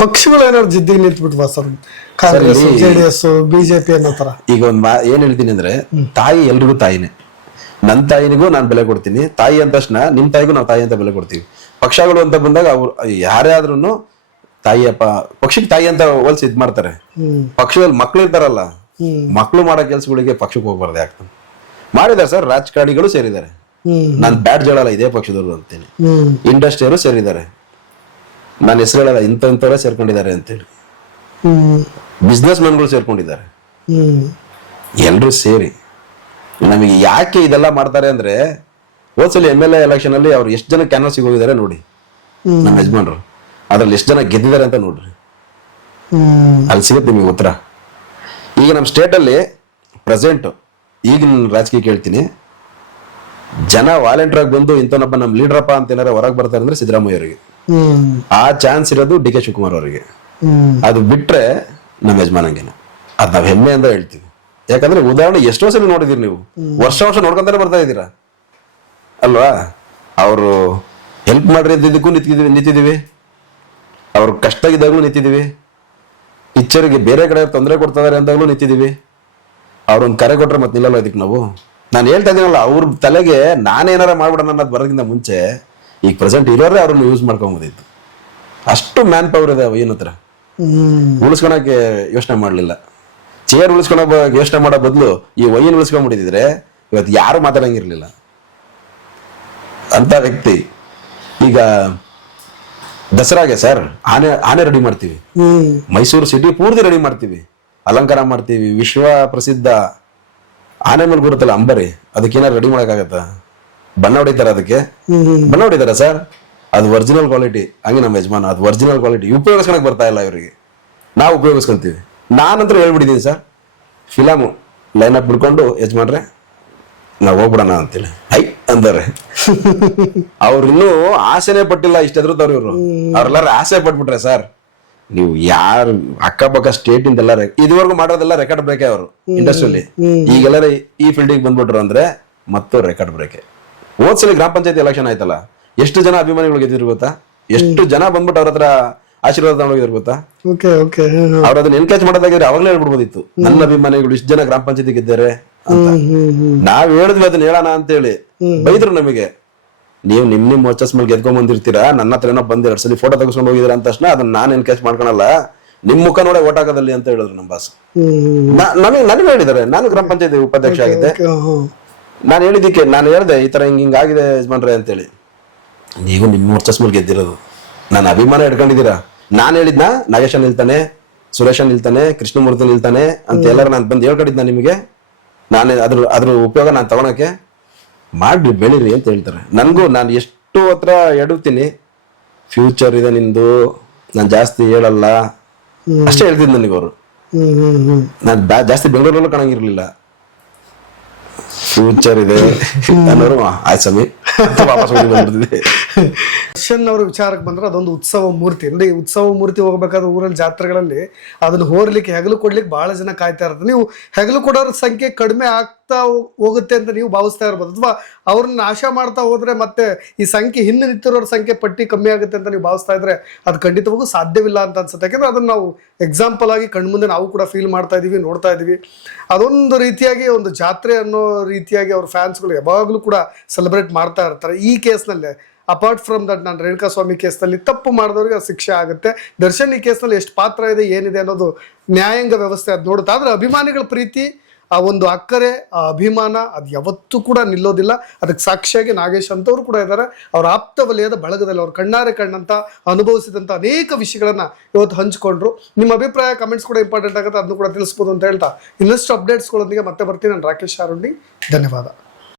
ಪಕ್ಷಗಳು ಏನಾದ್ರು ಜಿದ್ದಿಗೆ ನಿಂತ್ಬಿಟ್ವಾ ಸರ್? ಕಾಂಗ್ರೆಸ್, ಜೆಡಿಎಸ್, ಬಿಜೆಪಿ ಅನ್ನೋ ತರ. ಈಗ ಏನ್ ಹೇಳ್ತೀನಿ ಅಂದ್ರೆ, ತಾಯಿ ಎಲ್ರಿಗೂ ತಾಯಿನೇ. ನನ್ನ ತಾಯಿನಿಗೂ ನಾನು ಬೆಲೆ ಕೊಡ್ತೀನಿ. ತಾಯಿ ಅಂದ ತಕ್ಷಣ ನಿಮ್ ತಾಯಿಗೂ ನಾವು ತಾಯಿ ಅಂತ ಬೆಲೆ ಕೊಡ್ತೀವಿ. ಪಕ್ಷಗಳು ಅಂತ ಬಂದಾಗ ಅವ್ರು ಯಾರೇ ಆದ್ರೂ ತಾಯಿಯಪ್ಪ, ಪಕ್ಷಕ್ಕೆ ತಾಯಿ ಅಂತ ಹೋಲ್ಸಿ ಇದ್ ಮಾಡ್ತಾರೆ. ಪಕ್ಷದಲ್ಲಿ ಮಕ್ಳು ಇರ್ತಾರಲ್ಲ, ಮಕ್ಳು ಮಾಡೋ ಕೆಲ್ಸಗಳಿಗೆ ಪಕ್ಷಕ್ಕೆ ಹೋಗ್ಬಾರ್ದು. ಯಾಕೆ ಮಾಡಿದಾರೆ ಸರ್, ರಾಜಕಾರಣಿಗಳು ಸೇರಿದ್ದಾರೆ. ನಾನು ಬ್ಯಾಡ್ ಹೇಳಲ್ಲ ಇದೇ ಪಕ್ಷದವರು ಅಂತೀನಿ. ಇಂಡಸ್ಟ್ರಿಯವರು ಸೇರಿದ್ದಾರೆ, ನಾನು ಹೆಸರು ಹೇಳಲ್ಲ, ಇಂಥವರೇ ಸೇರ್ಕೊಂಡಿದ್ದಾರೆ ಅಂತೇಳಿ. ಬಿಸ್ನೆಸ್ ಮ್ಯಾನ್ಗಳು ಸೇರ್ಕೊಂಡಿದ್ದಾರೆ. ಎಲ್ರೂ ಸೇರಿ ನಮಗೆ ಯಾಕೆ ಇದೆಲ್ಲ ಮಾಡ್ತಾರೆ ಅಂದ್ರೆ, ಹೋದ್ಸಲಿ MLA ಎಲೆಕ್ಷನ್ ಅಲ್ಲಿ ಅವ್ರು ಎಷ್ಟು ಜನ ಕ್ಯಾನ್ವಾಸಿಗೆ ಹೋಗಿದ್ದಾರೆ ನೋಡಿ ನಮ್ಮ ಯಜಮಾನ್ರು, ಅದ್ರಲ್ಲಿ ಎಷ್ಟು ಜನ ಗೆದ್ದಿದ್ದಾರೆ ಅಂತ ನೋಡ್ರಿ, ಅಲ್ಲಿ ಸಿಗುತ್ತೆ ನಿಮಗೆ ಉತ್ತರ. ಈಗ ನಮ್ಮ ಸ್ಟೇಟ್ ಅಲ್ಲಿ ಪ್ರೆಸೆಂಟ್ ಈಗಿನ ರಾಜಕೀಯ ಕೇಳ್ತೀನಿ, ಜನ ವಾಲಂಟಿಯರ್ ಆಗಿ ಬಂದು ಇಂಥನೊಬ್ಬ ನಮ್ಮ ಲೀಡರಪ್ಪ ಅಂತ ಏನಾರ ಹೊರಗೆ ಬರ್ತಾರೆ ಅಂದ್ರೆ ಸಿದ್ದರಾಮಯ್ಯ ಅವರಿಗೆ. ಆ ಚಾನ್ಸ್ ಇರೋದು DK ಶಿವಕುಮಾರ್ ಅವರಿಗೆ. ಅದು ಬಿಟ್ರೆ ನಮ್ಮ ಯಜಮಾನಂಗೇನ. ಅದ್ ನಾವ್ ಹೆಮ್ಮೆಯಿಂದ ಹೇಳ್ತೀವಿ. ಯಾಕಂದ್ರೆ ಉದಾಹರಣೆ ಎಷ್ಟೋ ಸಲ ನೋಡಿದೀರಿ ನೀವು, ವರ್ಷ ನೋಡ್ಕೊಂತಾನೆ ಬರ್ತಾ ಇದ್ದೀರಾ ಅಲ್ವಾ. ಅವರು ಹೆಲ್ಪ್ ಮಾಡ್ರಿ ಅಂತಿದ್ದಕ್ಕೂ ನಿಂತಿದೀವಿ, ಅವ್ರ ಕಷ್ಟ ಇದ್ದಾಗಲೂ ನಿಂತಿದೀವಿ, ಪಿಕ್ಚರ್ಗೆ ಬೇರೆ ಕಡೆ ತೊಂದರೆ ಕೊಡ್ತಾ ಇದಾರೆ ಅಂದಾಗಲೂ ನಿಂತಿದೀವಿ. ಅವ್ರೊಂದು ಕರೆ ಕೊಟ್ರೆ ಮತ್ತೆ ನಿಲ್ಲಲ್ಲ ಇದಕ್ಕೆ ನಾವು. ನಾನು ಹೇಳ್ತಾ ಇದ್ದೀನಲ್ಲ, ಅವ್ರ ತಲೆಗೆ ನಾನೇನಾರ ಮಾಡ್ಬಿಡೋಣ ಅನ್ನೋದು ಬರೋದಕ್ಕಿಂತ ಮುಂಚೆ ಈಗ ಪ್ರೆಸೆಂಟ್ ಇರೋರೇ ಅವ್ರನ್ನ ಯೂಸ್ ಮಾಡ್ಕೊಂಬೋದಿತ್ತು. ಅಷ್ಟು ಮ್ಯಾನ್ ಪವರ್ ಇದೆ ಏನ್ ಹತ್ರ. ಉಳಿಸ್ಕೊಳಕ್ಕೆ ಯೋಚನೆ ಮಾಡ್ಲಿಲ್ಲ. ಚೇರ್ ಉಳಿಸ್ಕೊಳೋ ಯೋಚನೆ ಮಾಡೋ ಬದಲು ಈ ವೈನ್ ಉಳಿಸ್ಕೊಂಡ್ಬಿಟ್ಟಿದ್ರೆ ಇವತ್ತು ಯಾರು ಮಾತಾಡಂಗಿರ್ಲಿಲ್ಲ ಅಂತ ವ್ಯಕ್ತಿ. ಈಗ ದಸರಾಗೆ ಸರ್ ಆನೆ ರೆಡಿ ಮಾಡ್ತೀವಿ, ಮೈಸೂರು ಸಿಟಿ ಪೂರ್ತಿ ರೆಡಿ ಮಾಡ್ತೀವಿ, ಅಲಂಕಾರ ಮಾಡ್ತೀವಿ. ವಿಶ್ವ ಪ್ರಸಿದ್ಧ ಆನೆ ಮೇಲೆ ಗುರುತ್ತಲ್ಲ ಅಂಬರಿ, ಅದಕ್ಕೇನಾರು ರೆಡಿ ಮಾಡಕ್ಕಾಗತ್ತ? ಬಣ್ಣ ಹೊಡಿತಾರ ಅದಕ್ಕೆ? ಬಣ್ಣ ಹೊಡಿತಾರ ಸರ್? ಅದು ಒರಿಜಿನಲ್ ಕ್ವಾಲಿಟಿ. ಹಂಗೆ ನಮ್ಮ ಯಜಮಾನ ಅದು ಒರಿಜಿನಲ್ ಕ್ವಾಲಿಟಿ ಉಪಯೋಗಿಸ್ಕೊಳಕ್ ಬರ್ತಾ ಇಲ್ಲ ಇವರಿಗೆ, ನಾವು ಉಪಯೋಗಿಸ್ಕೊಂತೀವಿ. ನಾನಂತೂ ಹೇಳ್ಬಿಟ್ಟಿದ್ದೀನಿ ಸರ್, ಫಿಲಮು ಲೈನ್ ಅಪ್ ಬಿಡ್ಕೊಂಡು ಯಜಮಾನ್ರೆ ನಾವು ಹೋಗ್ಬಿಡೋಣ ಅಂತೇಳಿ ಐ ಅಂತಾರೆ. ಅವ್ರು ಇನ್ನೂ ಆಸೆನೆ ಪಟ್ಟಿಲ್ಲ, ಇಷ್ಟ ಎದುರುತ್ತವ್ರು ಇವರು. ಅವ್ರೆಲ್ಲಾರು ಆಸೆ ಪಟ್ಬಿಟ್ರೆ ಸರ್, ನೀವು ಯಾರು ಅಕ್ಕಪಕ್ಕ ಸ್ಟೇಟ್ ಇಂದೆಲ್ಲ ಇದುವರೆಗೂ ಮಾಡೋದೆಲ್ಲ ರೆಕಾರ್ಡ್ ಬ್ರೇಕೆ ಅವರು ಇಂಡಸ್ಟ್ರಿಯಲ್ಲಿ. ಈಗೆಲ್ಲರ ಈ ಫೀಲ್ಡಿಗೆ ಬಂದ್ಬಿಟ್ರು ಅಂದ್ರೆ ಮತ್ತು ರೆಕಾರ್ಡ್ ಬ್ರೇಕೆ. ಹೋದ್ಸಲಿ ಗ್ರಾಮ ಪಂಚಾಯತಿ ಎಲೆಕ್ಷನ್ ಆಯ್ತಲ್ಲ, ಎಷ್ಟು ಜನ ಅಭಿಮಾನಿಗಳು ಗೆದ್ದಿದ್ರು ಗೊತ್ತಾ? ಎಷ್ಟು ಜನ ಬಂದ್ಬಿಟ್ಟು ಅವ್ರ ಹತ್ರ ಆಶೀರ್ವಾದ ತಗೊಂಡೋಗಿದ್ರು ಗೊತ್ತಾ? ಅವ್ರ ಅದನ್ನ ಎನ್ಕರೇಜ್ ಮಾಡೋದಾಗಿದ್ರೆ ಅವಾಗಲೇ ಹೇಳ್ಬಿಡ್ಬೋದಿತ್ತು, ನನ್ನ ಅಭಿಮಾನಿಗಳು ಇಷ್ಟು ಜನ ಗ್ರಾಮ ಪಂಚಾಯತಿ ಗೆದ್ದಾರೆ ಅಂತ. ನಾವ್ ಹೇಳಿದ್ವಿ ಅದನ್ನ ಹೇಳೋಣ ಅಂತೇಳಿ, ಬೈದ್ರು ನಮಗೆ. ನೀವು ನಿಮ್ ವರ್ಚಸ್ ಮೇಲೆ ಗೆದ್ಕೊಂಡ್ ಬಂದಿರ್ತೀರಾ, ನನ್ನ ಹತ್ರ ಏನೋ ಬಂದ್ 2 ಸಲ ಫೋಟೋ ತೆಗೆಸ್ಕೊಂಡು ಹೋಗಿದ್ದೀರಾ ಅಂತ ತಕ್ಷಣ ಅದನ್ನ ನಾನು ಎನ್ಕರೇಜ್ ಮಾಡ್ಕೊಳಲ್ಲ, ನಿಮ್ ಮುಖ ನೋಡೇ ಓಟ್ ಹಾಕೋದಲ್ಲಿ ಅಂತ ಹೇಳಿದ್ರು ನಮ್ಮ ಬಾಸ್. ನನಗೆ ಹೇಳಿದಾರೆ, ನಾನು ಗ್ರಾಮ ಪಂಚಾಯತಿ ಉಪಾಧ್ಯಕ್ಷ ಆಗಿದ್ದೆ. ನಾನು ಹೇಳಿದ್ದಕ್ಕೆ ನಾನು ಹೇಳ್ದೆ ಈ ತರ ಹಿಂಗಾಗಿದೆ ಯಜಮಾನ್ರೆ ಅಂತೇಳಿ. ನೀವು ನಿಮ್ಮ ವರ್ಚಸ್ ಮೇಲೆ ಗೆದ್ದಿರೋದು, ನಾನು ಅಭಿಮಾನ ಇಟ್ಕೊಂಡಿದ್ದೀರಾ. ನಾನು ಹೇಳಿದ್ನ ನಾಗೇಶನ್ ನಿಲ್ತಾನೆ, ಸುರೇಶನ್ ನಿಲ್ತಾನೆ, ಕೃಷ್ಣಮೂರ್ತಿ ನಿಲ್ತಾನೆ ಅಂತ ಎಲ್ಲರೂ ನಾನು ಬಂದು ಹೇಳ್ಕೊಂಡಿದ್ನ ನಿಮಗೆ. ನಾನು ಅದ್ರ ಉಪಯೋಗ ನಾನು ತಗೊಳಕ್ಕೆ ಮಾಡ್ರಿ, ಬೆಳೀರಿ ಅಂತ ಹೇಳ್ತಾರೆ. ನನಗೂ ನಾನು ಎಷ್ಟು ಹತ್ರ ಎಡುತ್ತೀನಿ, ಫ್ಯೂಚರ್ ಇದೆ ನಿಂದು, ನಾನು ಜಾಸ್ತಿ ಹೇಳಲ್ಲ ಅಷ್ಟೇ ಹೇಳ್ತಿದ್ ನನಗೆ ಅವರು. ನಾನು ಜಾಸ್ತಿ ಬೆಂಗಳೂರಲ್ಲೂ ಕಾಣಂಗಿರ್ಲಿಲ್ಲ. ಫ್ಯೂಚರ್ ಇದೆ ಅನ್ನೋರು ಆಯ್ತು ಸಮಿ ವಾಪಸ್ ಬಂದ್ಬಿಡ್ತಿದ್ದೆ. ದರ್ಶನ್ ಅವ್ರ ವಿಚಾರಕ್ಕೆ ಬಂದ್ರೆ ಅದೊಂದು ಉತ್ಸವ ಮೂರ್ತಿ. ಅಂದ್ರೆ ಉತ್ಸವ ಮೂರ್ತಿ ಹೋಗ್ಬೇಕಾದ್ರೆ ಊರಲ್ಲಿ ಜಾತ್ರೆಗಳಲ್ಲಿ ಅದನ್ನ ಹೋರ್ಲಿಕ್ಕೆ ಹೆಗಲು ಕೊಡ್ಲಿಕ್ಕೆ ಬಹಳ ಜನ ಕಾಯ್ತಾ ಇರ್ತಾರೆ. ನೀವು ಹೆಗಲು ಕೊಡೋರ ಸಂಖ್ಯೆ ಕಡಿಮೆ ಆಗ್ತಾ ಹೋಗುತ್ತೆ ಅಂತ ನೀವು ಭಾವಿಸ್ತಾ ಇರ್ಬೋದು, ಅಥವಾ ಅವ್ರನ್ನ ನಾಶ ಮಾಡ್ತಾ ಹೋದ್ರೆ ಮತ್ತೆ ಈ ಸಂಖ್ಯೆ ಹಿಂದೆ ನಿಂತಿರೋರ ಸಂಖ್ಯೆ ಪಟ್ಟಿ ಕಮ್ಮಿ ಆಗುತ್ತೆ ಅಂತ ನೀವು ಭಾವಿಸ್ತಾ ಇದ್ರೆ ಅದು ಖಂಡಿತವಾಗೂ ಸಾಧ್ಯವಿಲ್ಲ ಅಂತ ಅನ್ಸುತ್ತೆ. ಯಾಕಂದ್ರೆ ಅದನ್ನ ನಾವು ಎಕ್ಸಾಂಪಲ್ ಆಗಿ ಕಣ್ಮುಂದೆ ನಾವು ಕೂಡ ಫೀಲ್ ಮಾಡ್ತಾ ಇದೀವಿ, ನೋಡ್ತಾ ಇದೀವಿ. ಅದೊಂದು ರೀತಿಯಾಗಿ ಒಂದು ಜಾತ್ರೆ ಅನ್ನೋ ರೀತಿಯಾಗಿ ಅವ್ರ ಫ್ಯಾನ್ಸ್ಗಳು ಯಾವಾಗಲೂ ಕೂಡ ಸೆಲೆಬ್ರೇಟ್ ಮಾಡ್ತಾ ಇರ್ತಾರೆ. ಈ ಕೇಸ್ನಲ್ಲೇ ಅಪಾರ್ಟ್ ಫ್ರಮ್ ದಟ್, ನಾನು ರೇಣುಕಾಸ್ವಾಮಿ ಕೇಸ್ನಲ್ಲಿ ತಪ್ಪು ಮಾಡಿದವ್ರಿಗೆ ಶಿಕ್ಷೆ ಆಗುತ್ತೆ. ದರ್ಶನ್ ಈ ಕೇಸ್ನಲ್ಲಿ ಎಷ್ಟು ಪಾತ್ರ ಇದೆ, ಏನಿದೆ ಅನ್ನೋದು ನ್ಯಾಯಾಂಗ ವ್ಯವಸ್ಥೆ ಅದು ನೋಡುತ್ತೆ. ಆದರೆ ಅಭಿಮಾನಿಗಳ ಪ್ರೀತಿ, ಆ ಒಂದು ಅಕ್ಕರೆ, ಆ ಅಭಿಮಾನ ಅದು ಯಾವತ್ತೂ ಕೂಡ ನಿಲ್ಲೋದಿಲ್ಲ. ಅದಕ್ಕೆ ಸಾಕ್ಷಿಯಾಗಿ ನಾಗೇಶ್ ಅಂತವ್ರು ಕೂಡ ಇದ್ದಾರೆ. ಅವ್ರ ಆಪ್ತ ವಲಯದ ಬಳಗದಲ್ಲಿ ಅವ್ರು ಕಣ್ಣಾರೆ ಕಣ್ಣಂತ ಅನುಭವಿಸಿದಂಥ ಅನೇಕ ವಿಷಯಗಳನ್ನ ಇವತ್ತು ಹಂಚ್ಕೊಂಡ್ರು. ನಿಮ್ಮ ಅಭಿಪ್ರಾಯ ಕಮೆಂಟ್ಸ್ ಕೂಡ ಇಂಪಾರ್ಟೆಂಟ್ ಆಗುತ್ತೆ, ಅದನ್ನು ಕೂಡ ತಿಳಿಸ್ಬೋದು ಅಂತ ಹೇಳ್ತಾ ಇನ್ನಷ್ಟು ಅಪ್ಡೇಟ್ಸ್ಗಳೊಂದಿಗೆ ಮತ್ತೆ ಬರ್ತೀನಿ. ನಾನು ರಾಕೇಶ್ ಆರುಂಡಿ, ಧನ್ಯವಾದ.